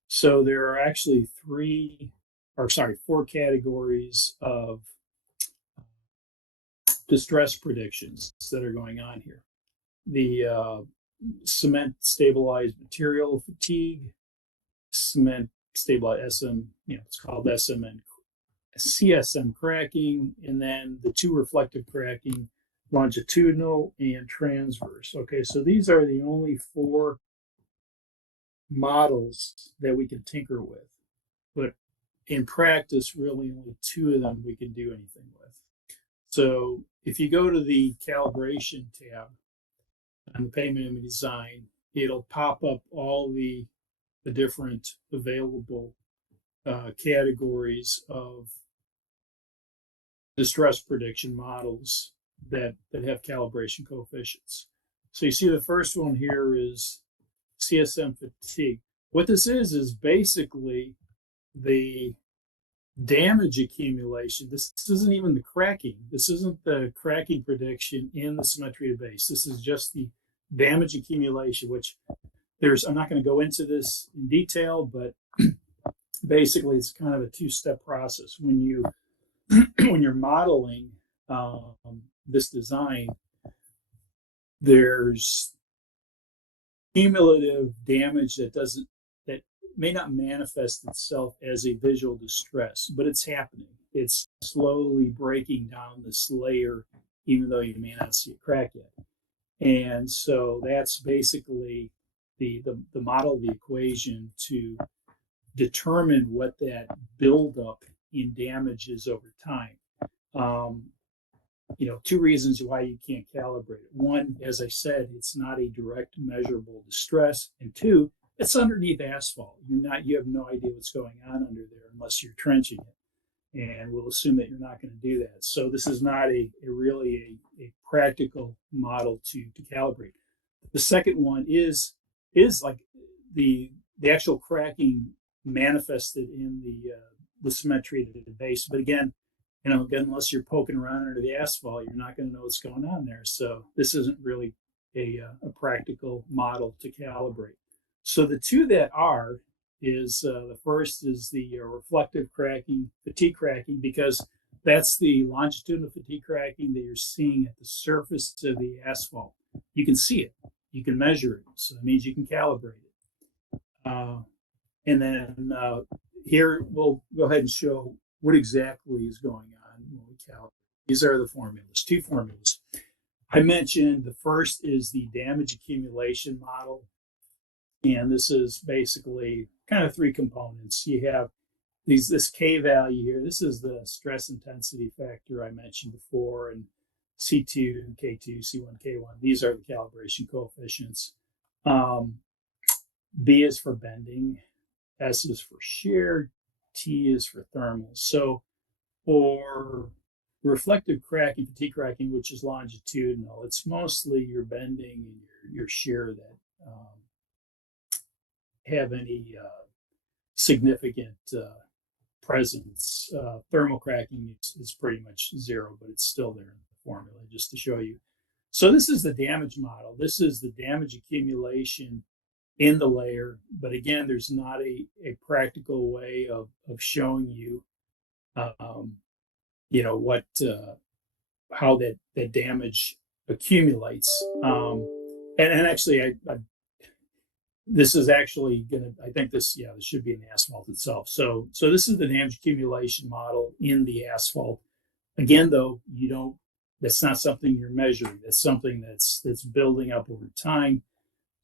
So there are actually 4 categories of distress predictions that are going on here. The cement stabilized material fatigue, cement stabilized SM, it's called SMN, CSM cracking, and then the 2 reflective cracking, longitudinal and transverse. Okay, so these are the only 4 models that we can tinker with, but in practice, really only 2 of them we can do anything with. So if you go to the calibration tab on the pavement MEPDG design, it'll pop up all the different available categories of distress prediction models that have calibration coefficients. So you see the first one here is CSM fatigue. What this is basically the damage accumulation. This isn't even the cracking. This isn't the cracking prediction in the symmetry of base. This is just the damage accumulation, which I'm not going to go into this in detail, but basically it's kind of a 2-step process. When you're modeling this design, there's cumulative damage that may not manifest itself as a visual distress, but it's happening. It's slowly breaking down this layer, even though you may not see a crack yet. And so that's basically the model of the equation to determine what that buildup in damage is over time. 2 reasons why you can't calibrate it. 1, as I said, it's not a direct measurable distress, and 2, it's underneath asphalt. You have no idea what's going on under there unless you're trenching it, and we'll assume that you're not going to do that. So this is not a practical model to calibrate. The second one is like the actual cracking manifested in the symmetry of the base. But again, again, unless you're poking around under the asphalt, you're not going to know what's going on there. So this isn't really a practical model to calibrate. So the two that are is the first is the reflective cracking, fatigue cracking, because that's the longitudinal fatigue cracking that you're seeing at the surface of the asphalt. You can see it, you can measure it, so it means you can calibrate it. And then here we'll go ahead and show what exactly is going on when we calibrate. These are the formulas, two formulas. I mentioned the first is the damage accumulation model. And this is basically kind of three components. You have this K value here. This is the stress intensity factor I mentioned before, and C2, K2, C1, K1. These are the calibration coefficients. B is for bending, S is for shear, T is for thermal. So for reflective cracking, fatigue cracking, which is longitudinal, it's mostly your bending and your shear that have any significant presence. Thermal cracking is pretty much zero, but it's still there in the formula just to show you. So this is the damage model. This is the damage accumulation in the layer. But again, there's not a practical way of showing you, what how that damage accumulates. And actually, this is actually going to, I think this should be in the asphalt itself. So this is the damage accumulation model in the asphalt. Again, though, that's not something you're measuring. That's something that's building up over time.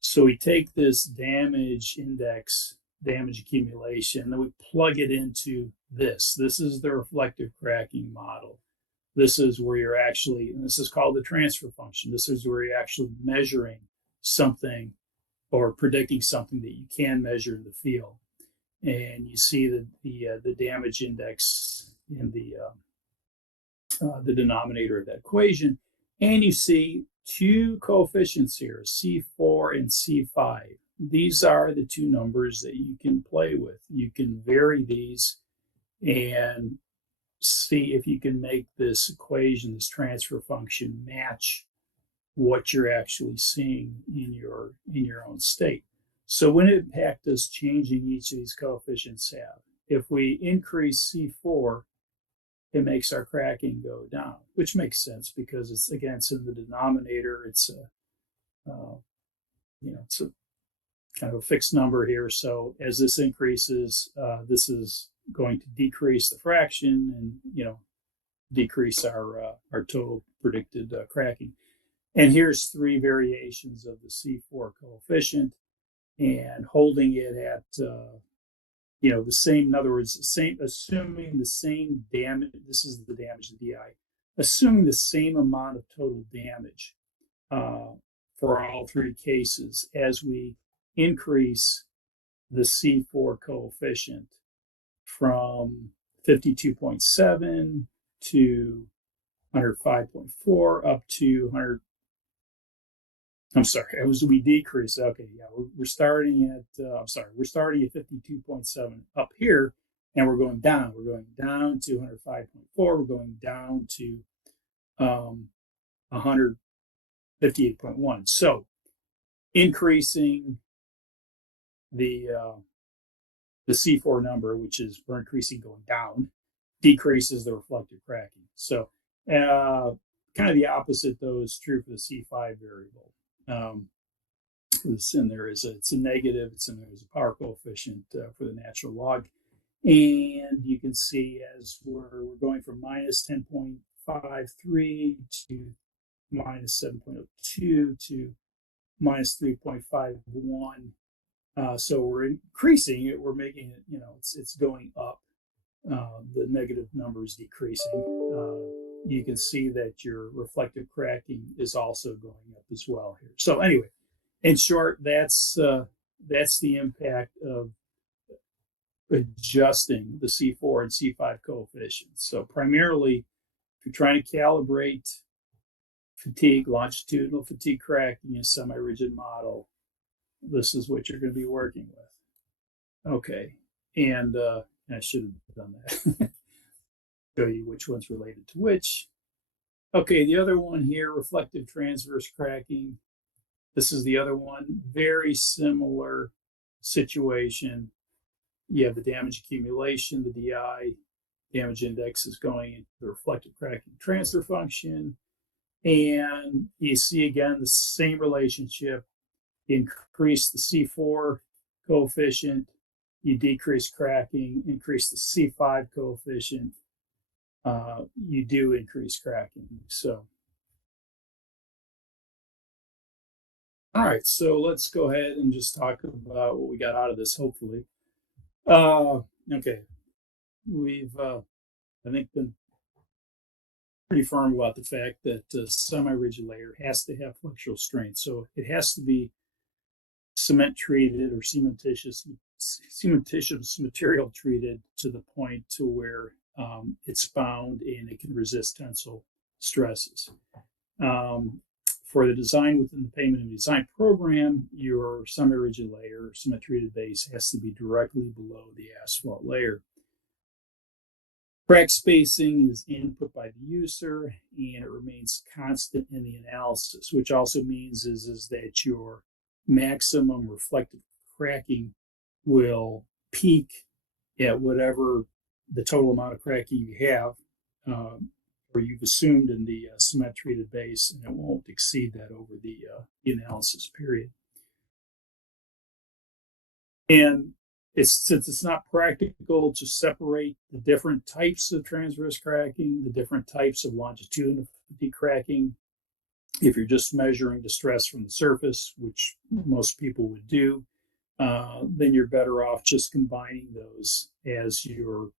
So we take this damage index, damage accumulation, then we plug it into this. This is the reflective cracking model. This is where you're actually, and this is called the transfer function. This is where you're actually measuring something or predicting something that you can measure in the field. And you see the damage index in the denominator of that equation. And you see two coefficients here, C4 and C5. These are the two numbers that you can play with. You can vary these and see if you can make this equation, this transfer function, match what you're actually seeing in your own state. So what impact does changing each of these coefficients have? If we increase C4, it makes our cracking go down, which makes sense because it's in the denominator. It's it's a kind of a fixed number here. So as this increases, this is going to decrease the fraction and decrease our total predicted cracking. And here's three variations of the C4 coefficient, and holding it at the same. In other words, assuming the same damage. This is the damage, the DI. Assuming the same amount of total damage for all three cases as we increase the C4 coefficient from 52.7 to 105.4 up to 100. I'm sorry, we decrease. Okay, yeah, we're starting at. We're starting at 52.7 up here, and we're going down. We're going down to 105.4. We're going down to 158.1. So increasing the C4 number, which is we're increasing going down, decreases the reflective cracking. So kind of the opposite, though, is true for the C5 variable. It's in there it's a negative. It's in there as a power coefficient for the natural log, and you can see as we're going from minus 10.53 to minus 7.02 to minus 3.51. So we're increasing it. We're making it. It's going up. The negative number is decreasing. You can see that your reflective cracking is also going up as well here. So anyway, in short, that's the impact of adjusting the C4 and C5 coefficients. So primarily, if you're trying to calibrate fatigue, longitudinal fatigue cracking in a semi-rigid model, this is what you're going to be working with. Okay, and I should have done that. show you which one's related to which. Okay, the other one here, reflective transverse cracking. This is the other one, very similar situation. You have the damage accumulation, the DI, damage index is going into the reflective cracking transfer function. And you see again the same relationship. Increase the C4 coefficient, you decrease cracking, increase the C5 coefficient, you do increase cracking. So, all right, so let's go ahead and just talk about what we got out of this, hopefully. Okay, we've, I think, been pretty firm about the fact that a semi-rigid layer has to have flexural strength. So it has to be cement treated or cementitious material treated to the point to where it's bound and it can resist tensile stresses. For the design within the pavement and design program, your semi-rigid layer, cement treated base has to be directly below the asphalt layer. Crack spacing is input by the user and it remains constant in the analysis, which also means is that your maximum reflective cracking will peak at whatever the total amount of cracking you have, or you've assumed in the cement treated base, and it won't exceed that over the analysis period. And since it's not practical to separate the different types of transverse cracking, the different types of longitudinal cracking, if you're just measuring the stress from the surface, which most people would do, then you're better off just combining those as your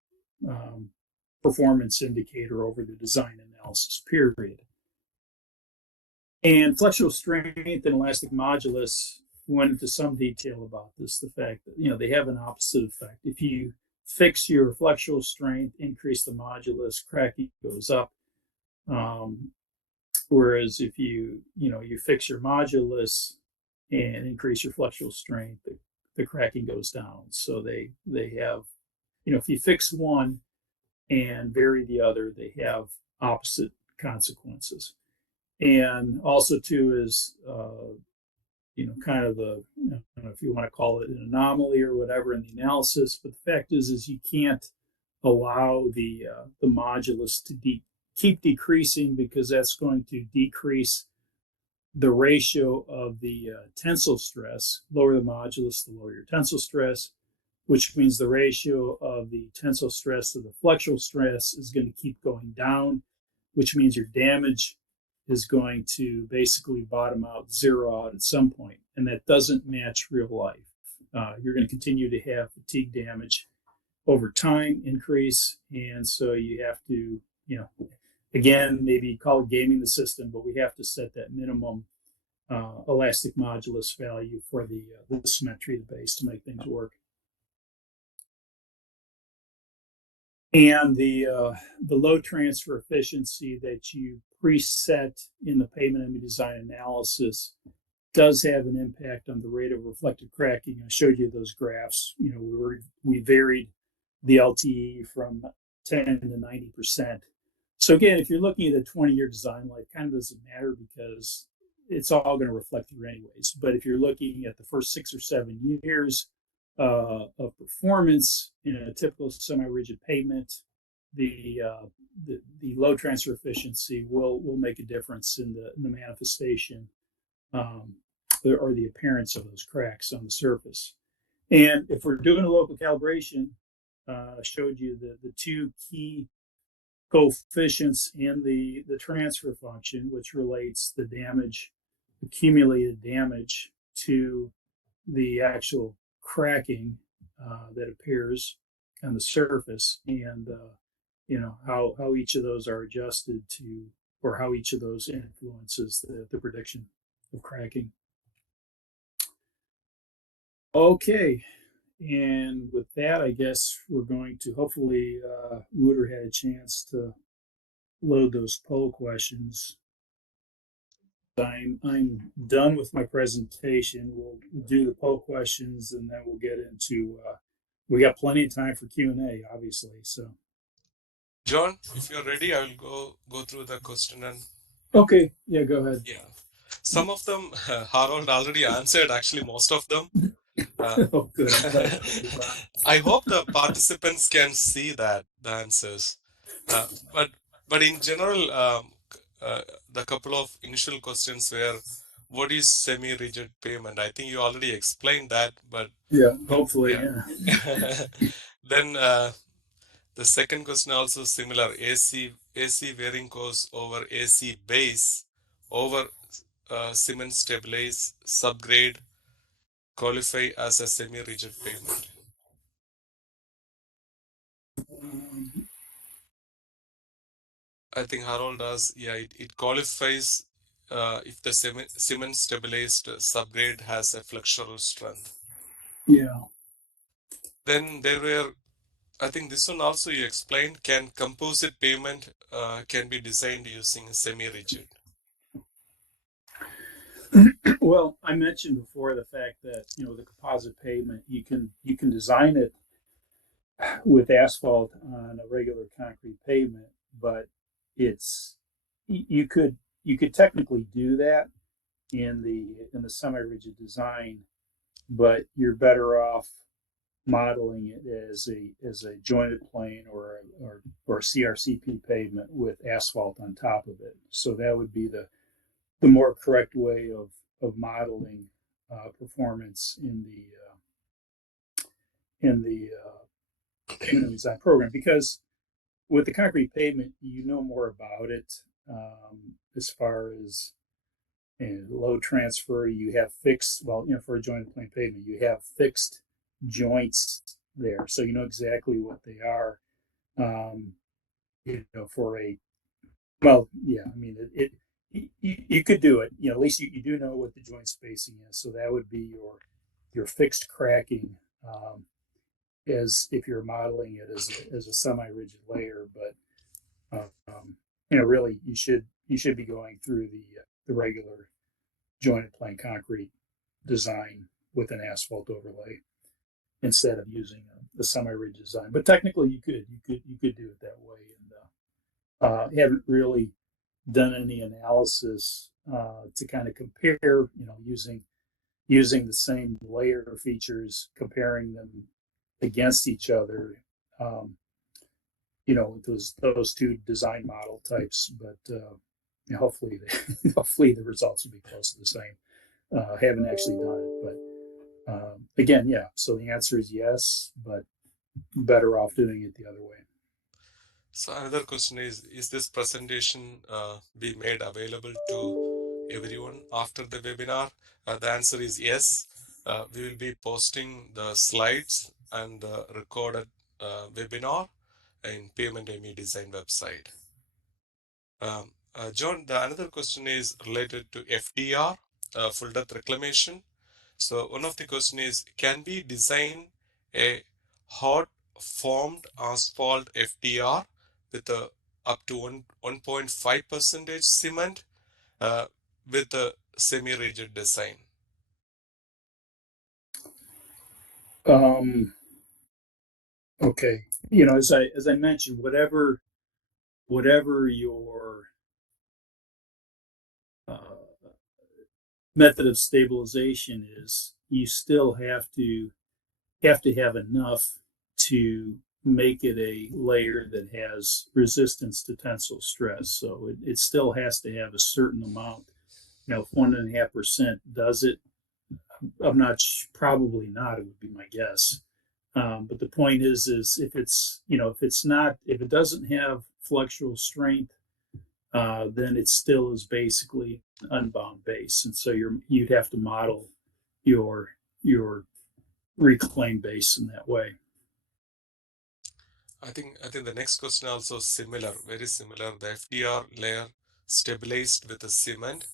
performance indicator over the design analysis period. And flexural strength and elastic modulus went into some detail about this, the fact that they have an opposite effect. If you fix your flexural strength, increase the modulus, cracking goes up. Whereas if you fix your modulus and increase your flexural strength, the cracking goes down. So they have, if you fix one and vary the other, they have opposite consequences. And also too is kind of I don't know if you want to call it an anomaly or whatever in the analysis, but the fact is you can't allow the modulus to keep decreasing, because that's going to decrease the ratio of the tensile stress. Lower the modulus, the lower your tensile stress, which means the ratio of the tensile stress to the flexural stress is going to keep going down, which means your damage is going to basically bottom out, zero out at some point, and that doesn't match real life. You're going to continue to have fatigue damage over time increase, and so you have to, again, maybe call it gaming the system, but we have to set that minimum elastic modulus value for the cement treated base to make things work. And the load transfer efficiency that you preset in the pavement and design analysis does have an impact on the rate of reflective cracking. I showed you those graphs. We varied the LTE from 10 to 90%. So again, if you're looking at a 20-year design life, kind of doesn't matter because it's all going to reflect through anyways. But if you're looking at the first 6 or 7 years of performance in a typical semi-rigid pavement, the load transfer efficiency will make a difference in the manifestation or the appearance of those cracks on the surface. And if we're doing a local calibration, I showed you the two key coefficients in the transfer function, which relates the damage, accumulated damage, to the actual cracking that appears on the surface, and how each of those are adjusted to, or how each of those influences the prediction of cracking. Okay, and with that, I guess we're going to, hopefully Wooter had a chance to load those poll questions. I'm done with my presentation. We'll do the poll questions, and then we'll get into, we got plenty of time for Q&A, obviously. So John, if you're ready, I will go through the question and Okay, yeah, go ahead. yeah. Some of them Harold already answered, actually most of them. Uh, Oh, good. I'm glad to be surprised. I hope the participants can see that the answers. Uh, but in general, the couple of initial questions were, what is semi-rigid pavement? I think you already explained that, but Yeah, hopefully, yeah. yeah. Then the second question also similar. AC wearing course over AC base over cement stabilized subgrade qualify as a semi-rigid pavement. I think Harold does. Yeah, it qualifies if the cement stabilized subgrade has a flexural strength. Yeah. Then there were, I think this one also you explained, can composite pavement can be designed using semi-rigid. Well, I mentioned before the fact that the composite pavement you can design it with asphalt on a regular concrete pavement, but it's you could technically do that in the semi-rigid design, but you're better off modeling it as a jointed plane or CRCP pavement with asphalt on top of it. So that would be the more correct way of modeling performance in the pavement design program, because with the concrete pavement you know more about it, as far as load transfer. You have fixed, well, for a jointed plane pavement you have fixed joints there, so you know exactly what they are. um, for a, well, yeah, I mean, you could do it. At least you do know what the joint spacing is. So that would be your fixed cracking, as if you're modeling it as a semi-rigid layer. But really, you should be going through the regular jointed plane concrete design with an asphalt overlay instead of using a semi-rigid design. But technically, you could do it that way, and haven't really done any analysis to kind of compare, using the same layer features, comparing them against each other, um, with those two design model types. But hopefully, hopefully the results will be close to the same. Haven't actually done it, but again, yeah. So the answer is yes, but better off doing it the other way. So another question is this presentation be made available to everyone after the webinar? The answer is yes. We will be posting the slides and the recorded webinar in Pavement ME Design website. John, the another question is related to FDR, full depth reclamation. So one of the question is, can we design a hot formed asphalt FDR with a up to 1.5 percentage cement with a semi-rigid design? Um, okay, as I mentioned, whatever your uh, method of stabilization is, you still have enough to make it a layer that has resistance to tensile stress. So it still has to have a certain amount. If 1.5% does it, I'm not, probably not. It would be my guess. But the point is if it doesn't have flexural strength, then it still is basically an unbound base, and so you'd have to model your reclaimed base in that way. I think the next question also similar, very similar. The FDR layer stabilized with a cement,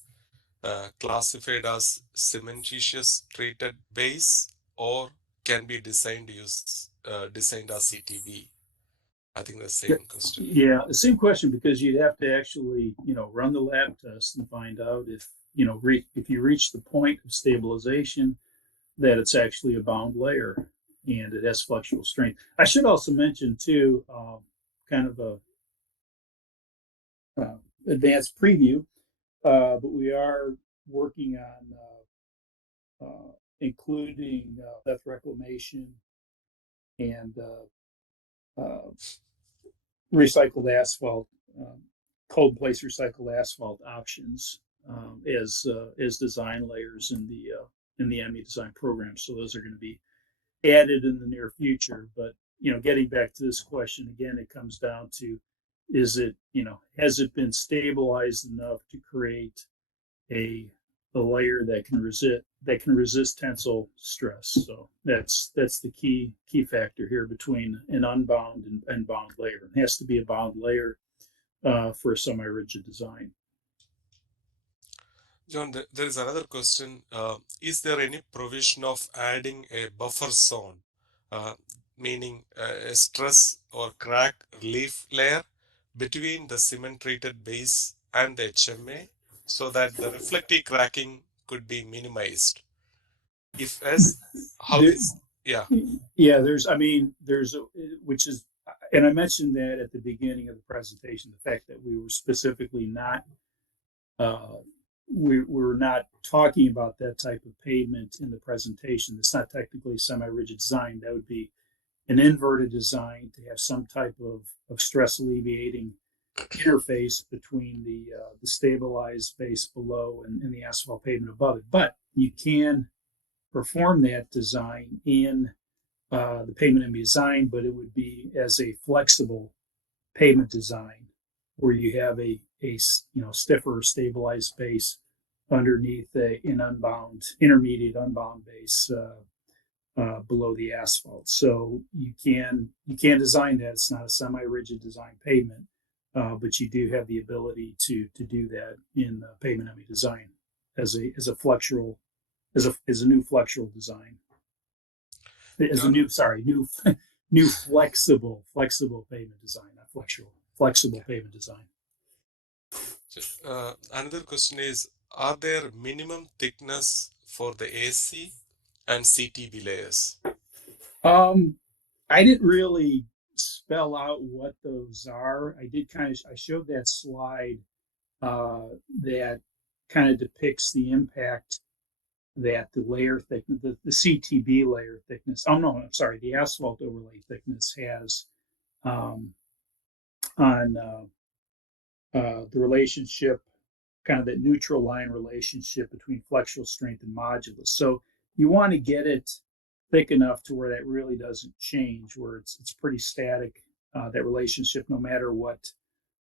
classified as cementitious treated base, or can be designed as CTB. I think the same question. Yeah, the same question, because you'd have to actually, run the lab test and find out if, if you reach the point of stabilization, that it's actually a bound layer and it has flexural strength. I should also mention too, kind of advanced preview, but we are working on including depth reclamation and recycled asphalt, cold place recycled asphalt options as design layers in the ME design program. So those are going to be added in the near future. But getting back to this question again, it comes down to has it been stabilized enough to create a layer that can resist tensile stress. So that's the key factor here between an unbound and bound layer. It has to be a bound layer for a semi-rigid design. John, there is another question. Is there any provision of adding a buffer zone, uh, meaning a stress or crack relief layer between the cement treated base and the HMA so that the reflective cracking could be minimized? If yes, how There, is, yeah. yeah, which is, and I mentioned that at the beginning of the presentation, the fact that we were specifically not uh, we're not talking about that type of pavement in the presentation. It's not technically semi-rigid design. That would be an inverted design to have some type of stress alleviating interface between the stabilized base below and the asphalt pavement above it. But you can perform that design in the pavement ME design, but it would be as a flexible pavement design where you have a stiffer stabilized base underneath an unbound intermediate unbound base below the asphalt. So you can design that. It's not a semi-rigid design pavement, but you do have the ability to do that in pavement ME design as a flexural as a new flexural design as a John, new flexible pavement design, not flexible pavement design. another question is, are there minimum thickness for the AC and CTB layers? Um, I didn't really spell out what those are. I showed that slide that kind of depicts the impact that the layer thickness, the CTB layer thickness. Oh no, I'm sorry, the asphalt overlay thickness has um, on the relationship, kind of that neutral line relationship between flexural strength and modulus. So you want to get it thick enough to where that really doesn't change, where it's pretty static, that relationship, no matter what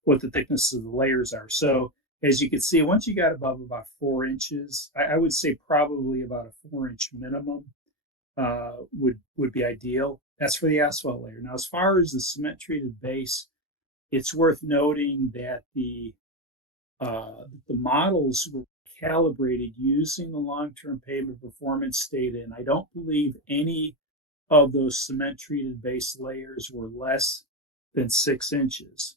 the thickness of the layers are. So as you can see, once you got above about 4 inches, I would say probably about a 4 inch minimum would be ideal. That's for the asphalt layer. Now, as far as the cement treated base, it's worth noting that the models were calibrated using the long-term pavement performance data, and I don't believe any of those cement treated base layers were less than 6 inches.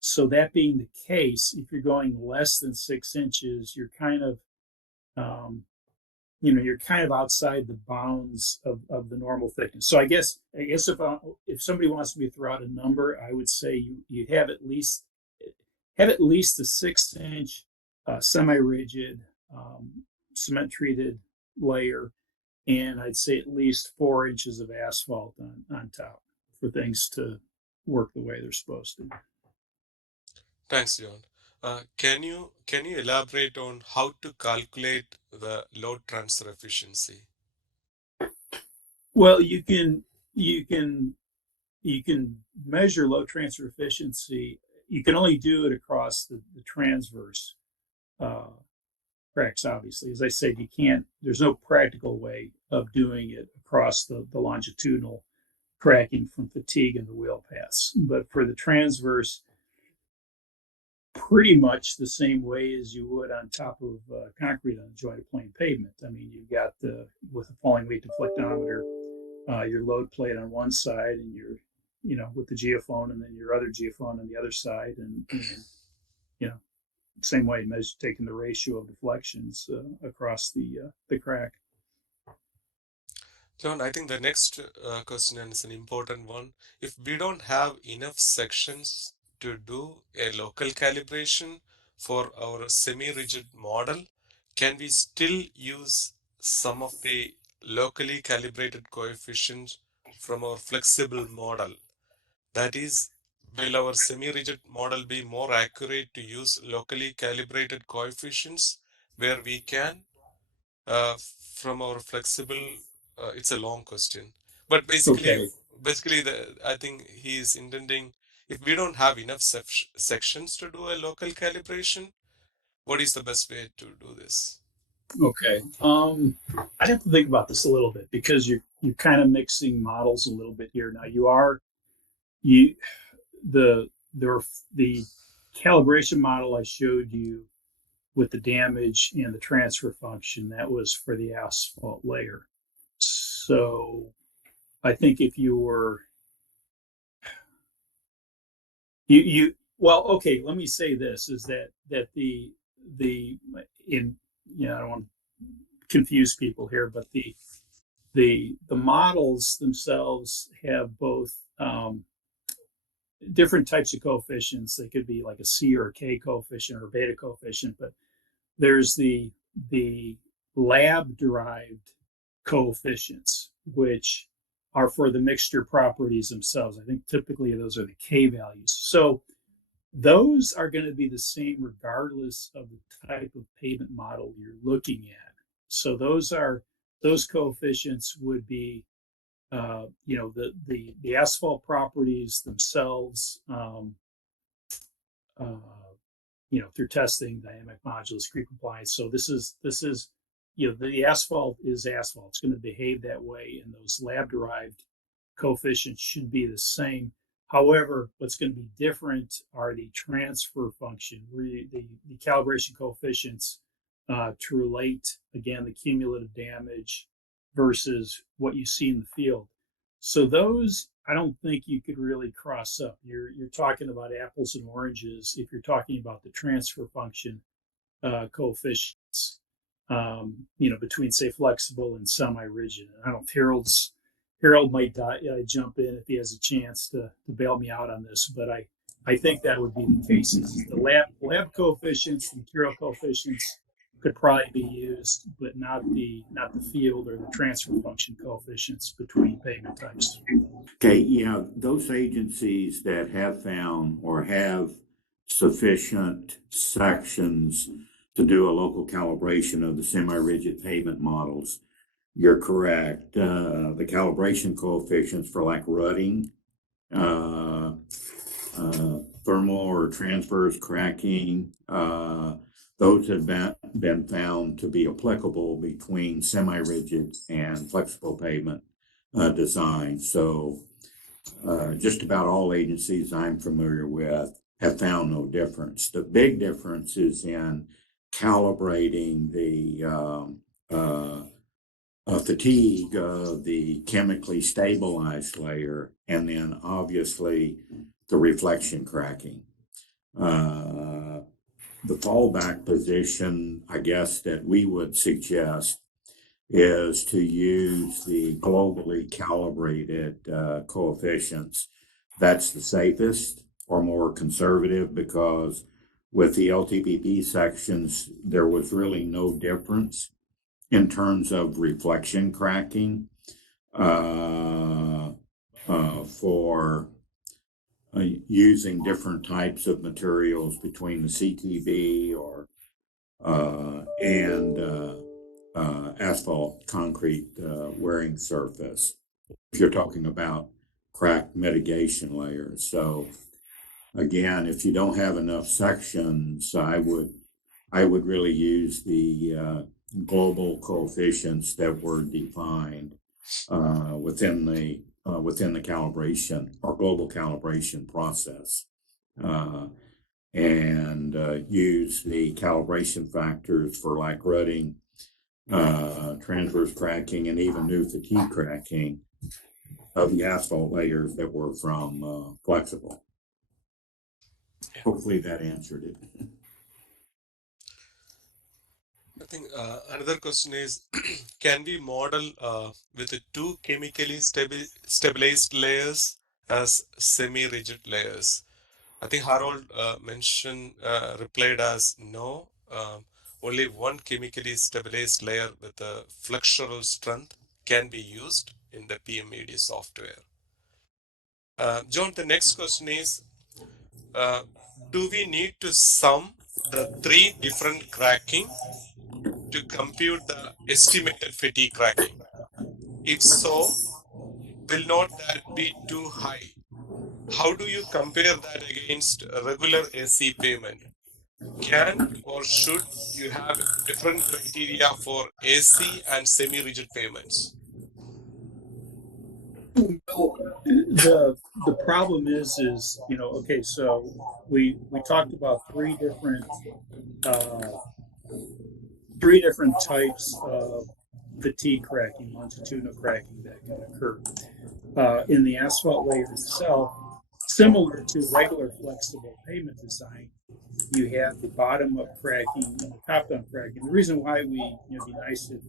So that being the case, if you're going less than 6 inches, um, you're kind of outside the bounds of the normal thickness. So I guess if somebody wants me to throw out a number, I would say you have at least a 6 inch semi-rigid cement treated layer, and I'd say at least 4 inches of asphalt on top for things to work the way they're supposed to. Thanks, John. Can you elaborate on how to calculate the load transfer efficiency? Well, you can measure load transfer efficiency. You can only do it across the transverse uh, cracks, obviously. As I said, there's no practical way of doing it across the longitudinal cracking from fatigue in the wheel paths. But for the transverse, pretty much the same way as you would on top of concrete on a jointed plane pavement. I mean, you've got with a falling weight deflectometer, your load plate on one side, and with the geophone, and then your other geophone on the other side, and you know, same way, taking the ratio of deflections across the crack. John, I think the next question is an important one. If we don't have enough sections to do a local calibration for our semi-rigid model, can we still use some of the locally calibrated coefficients from our flexible model? That is, will our semi-rigid model be more accurate to use locally calibrated coefficients where we can from our flexible? It's a long question, but Okay. basically, I think he is intending if we don't have enough sections to do a local calibration, what is the best way to do this? Okay. I'd have to think about this a little bit because you're kind of mixing models a little bit here. Now you the calibration model I showed you with the damage and the transfer function, that was for the asphalt layer. So I think if you were you well, okay, let me say this is that the in I don't want to confuse people here, but the models themselves have both different types of coefficients. They could be like a C or a K coefficient or a beta coefficient, but there's the lab derived coefficients, which are for the mixture properties themselves. I think typically those are the K values. So those are going to be the same regardless of the type of pavement model you're looking at. So those coefficients would be the asphalt properties themselves, uh, through testing, dynamic modulus, creep compliance. So this is the asphalt is asphalt. It's going to behave that way, and those lab derived coefficients should be the same. However, what's going to be different are the transfer function, where the calibration coefficients to relate, again, the cumulative damage versus what you see in the field. So those, I don't think you could really cross up. You're talking about apples and oranges if you're talking about the transfer function coefficients, between say flexible and semi-rigid. I don't know if Harold might jump in if he has a chance to bail me out on this, but I think that would be the case. The lab coefficients, the material coefficients could probably be used, but not the field or the transfer function coefficients between pavement types. Okay, yeah, those agencies that have found or have sufficient sections to do a local calibration of the semi-rigid pavement models, you're correct. The calibration coefficients for like rutting, uh, thermal or transverse cracking, those have been found to be applicable between semi-rigid and flexible pavement design. So just about all agencies I'm familiar with have found no difference. The big difference is in calibrating the fatigue of the chemically stabilized layer, and then obviously the reflection cracking. The fallback position, I guess, that we would suggest is to use the globally calibrated coefficients. That's the safest or more conservative because with the LTPP sections, there was really no difference in terms of reflection cracking for using different types of materials between the CTB or and asphalt concrete wearing surface if you're talking about crack mitigation layers. So again, if you don't have enough sections, I would really use the global coefficients that were defined within the calibration or global calibration process. And use the calibration factors for like rutting, transverse cracking, and even new fatigue cracking of the asphalt layers that were from flexible. Hopefully that answered it. I think another question is, can we model with the two chemically stabilized layers as semi-rigid layers? I think Harold replied as no. Only one chemically stabilized layer with a flexural strength can be used in the PMED software. John, the next question is, uh, do we need to sum the three different cracking to compute the estimated fatigue cracking? If so, will not that be too high? How do you compare that against a regular AC payment? Can or should you have different criteria for AC and semi-rigid payments? Well, the problem is okay, so we talked about uh, three different types of fatigue cracking, longitudinal cracking that can occur in the asphalt layer itself. Similar to regular flexible pavement design, you have the bottom up cracking and the top down cracking. The reason why it'd be nice if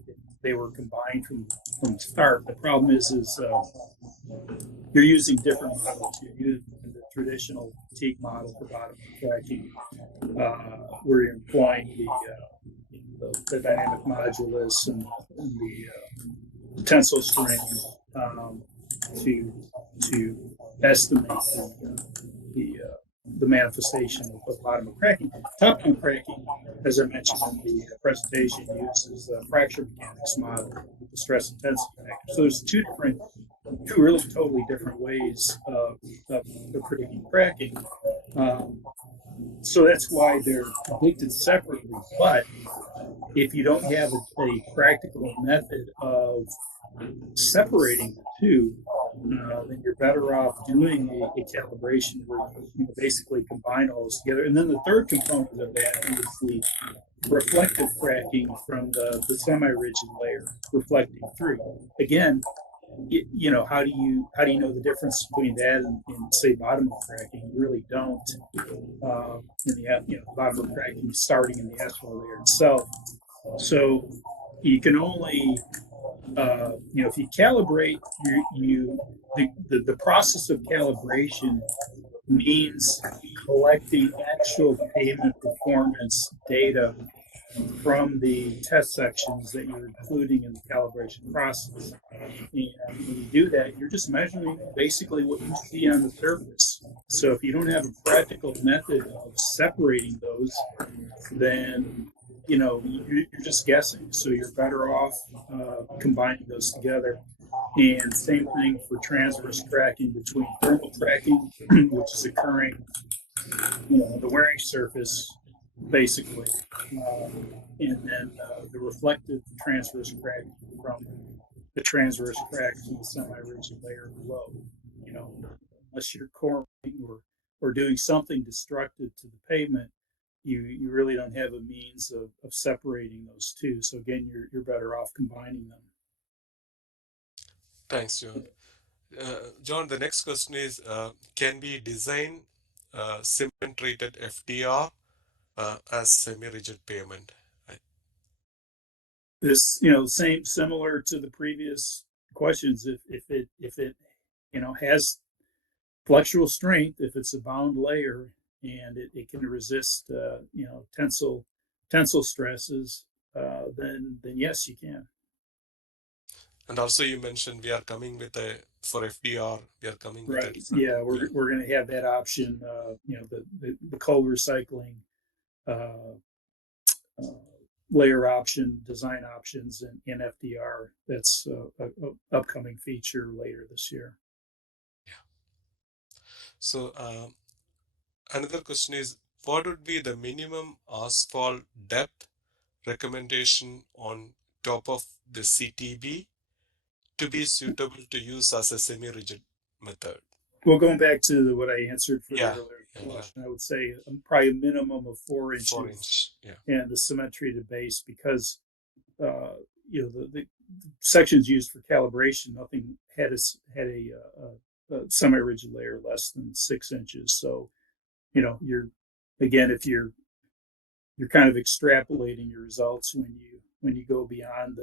they were combined from the start. The problem is you're using different models. You're using the traditional fatigue model for bottom up cracking, where you're employing the dynamic modulus and the tensile strain to estimate the manifestation of bottom of cracking. Top down cracking, as I mentioned in the presentation, uses the fracture mechanics model with the stress intensity factor. So there's two really totally different ways of predicting cracking. So that's why they're predicted separately. But if you don't have a practical method of separating the two, then you're better off doing a calibration where you basically combine all those together. And then the third component of that is the reflective cracking from the semi-rigid layer reflecting through. Again, how do you know the difference between that and say bottom of cracking? You really don't. In the bottom of cracking starting in the asphalt layer itself. So you can only if you calibrate, the process of calibration means collecting actual pavement performance data from the test sections that you're including in the calibration process. And when you do that, you're just measuring basically what you see on the surface. So if you don't have a practical method of separating those, then you're just guessing. So you're better off combining those together. And same thing for transverse cracking between thermal cracking, which is occurring, on the wearing surface, basically, and then the reflective transverse cracking from the transverse cracks in the semi-rigid layer below. Unless you're coring or doing something destructive to the pavement, you really don't have a means of separating those two. So again, you're better off combining them. Thanks, John. John, the next question is, can we design cement treated FDR as semi-rigid pavement? This, similar to the previous questions, if it has flexural strength, if it's a bound layer and it can resist tensile stresses, then yes, you can. And also you mentioned we are coming with for FDR, we are coming with right. Yeah, we're going to have that option. The cold recycling layer option, design options in FDR. That's a upcoming feature later this year. Yeah. So another question is, what would be the minimum asphalt depth recommendation on top of the CTB to be suitable to use as a semi-rigid method? Well, going back to what I answered for the earlier question, yeah. I would say probably a minimum of 4 inches 4 inch, yeah. And the cement treated base, because the sections used for calibration, nothing had a semi-rigid layer less than 6 inches. So if you're kind of extrapolating your results when you go beyond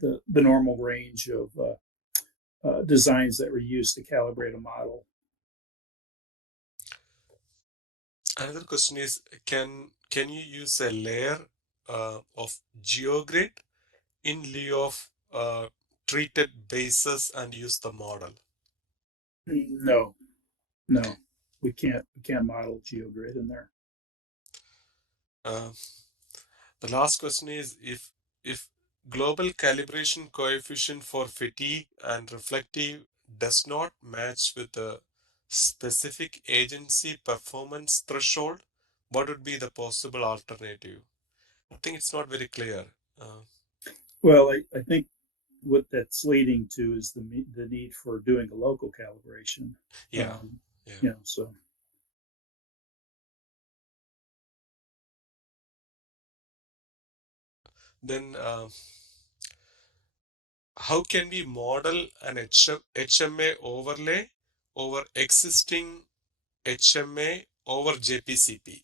the normal range of designs that were used to calibrate a model. Another question is, can you use a layer of GeoGrid in lieu of treated bases and use the model? No, no, we can't model GeoGrid in there. Uh, the last question is, if global calibration coefficient for fatigue and reflective does not match with the specific agency performance threshold, what would be the possible alternative? I think it's not very clear. Uh, Well, I think what that's leading to is the need for doing a local calibration. yeah, Um, yeah. so Then how can we model an HMA overlay over existing HMA over JPCP?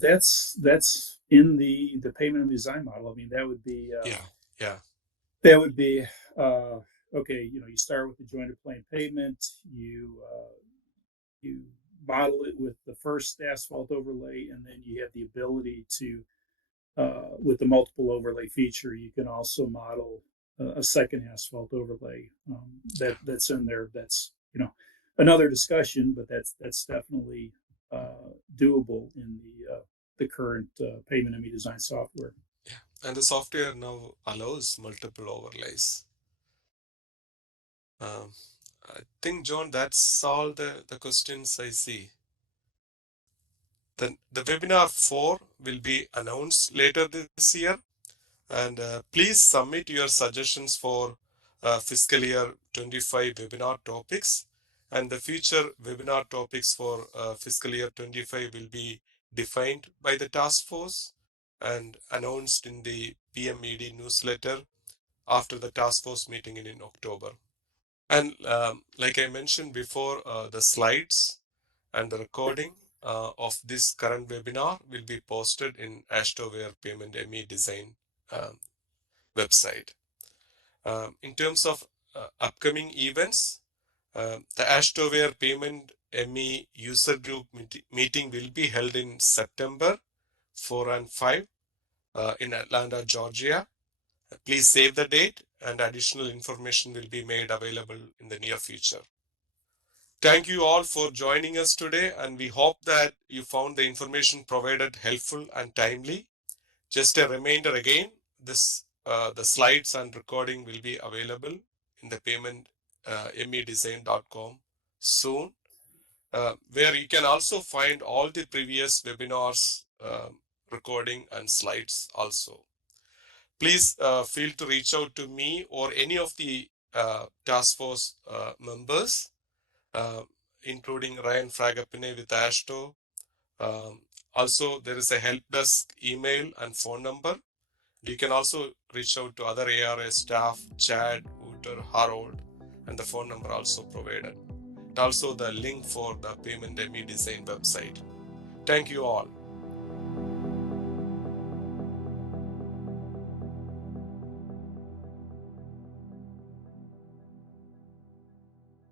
that's in the payment and design model. I mean, Yeah, yeah, that would be okay. You start with the jointed plane pavement. You model it with the first asphalt overlay, and then you have the ability to with the multiple overlay feature, you can also model a second asphalt overlay yeah, that's in there. That's another discussion, but that's definitely doable in the current pavement ME design software. yeah. And the software now allows multiple overlays. Um, I think, John, that's all the questions I see. The webinar 4 will be announced later this year. And please submit your suggestions for fiscal year 25 webinar topics. And the future webinar topics for fiscal year 25 will be defined by the task force and announced in the PMED newsletter after the task force meeting in October. And like I mentioned before, the slides and the recording of this current webinar will be posted in AASHTOWare Pavement ME Design um, website. In terms of upcoming events, the AASHTOWare Pavement ME user group meeting will be held in September 4 and 5 in Atlanta, Georgia. Please save the date, and additional information will be made available in the near future. Thank you all for joining us today, and we hope that you found the information provided helpful and timely. Just a reminder again, the slides and recording will be available in the payment medesign.com soon, where you can also find all the previous webinars recording and slides also. Please feel to reach out to me or any of the task force members, uh, including Ryan Fragapane with AASHTO. Also, there is a help desk email and phone number. You can also reach out to other ARS staff, Chad, Wouter, Harold, and the phone number also provided. And also the link for the Payment ME Design website. Thank you all.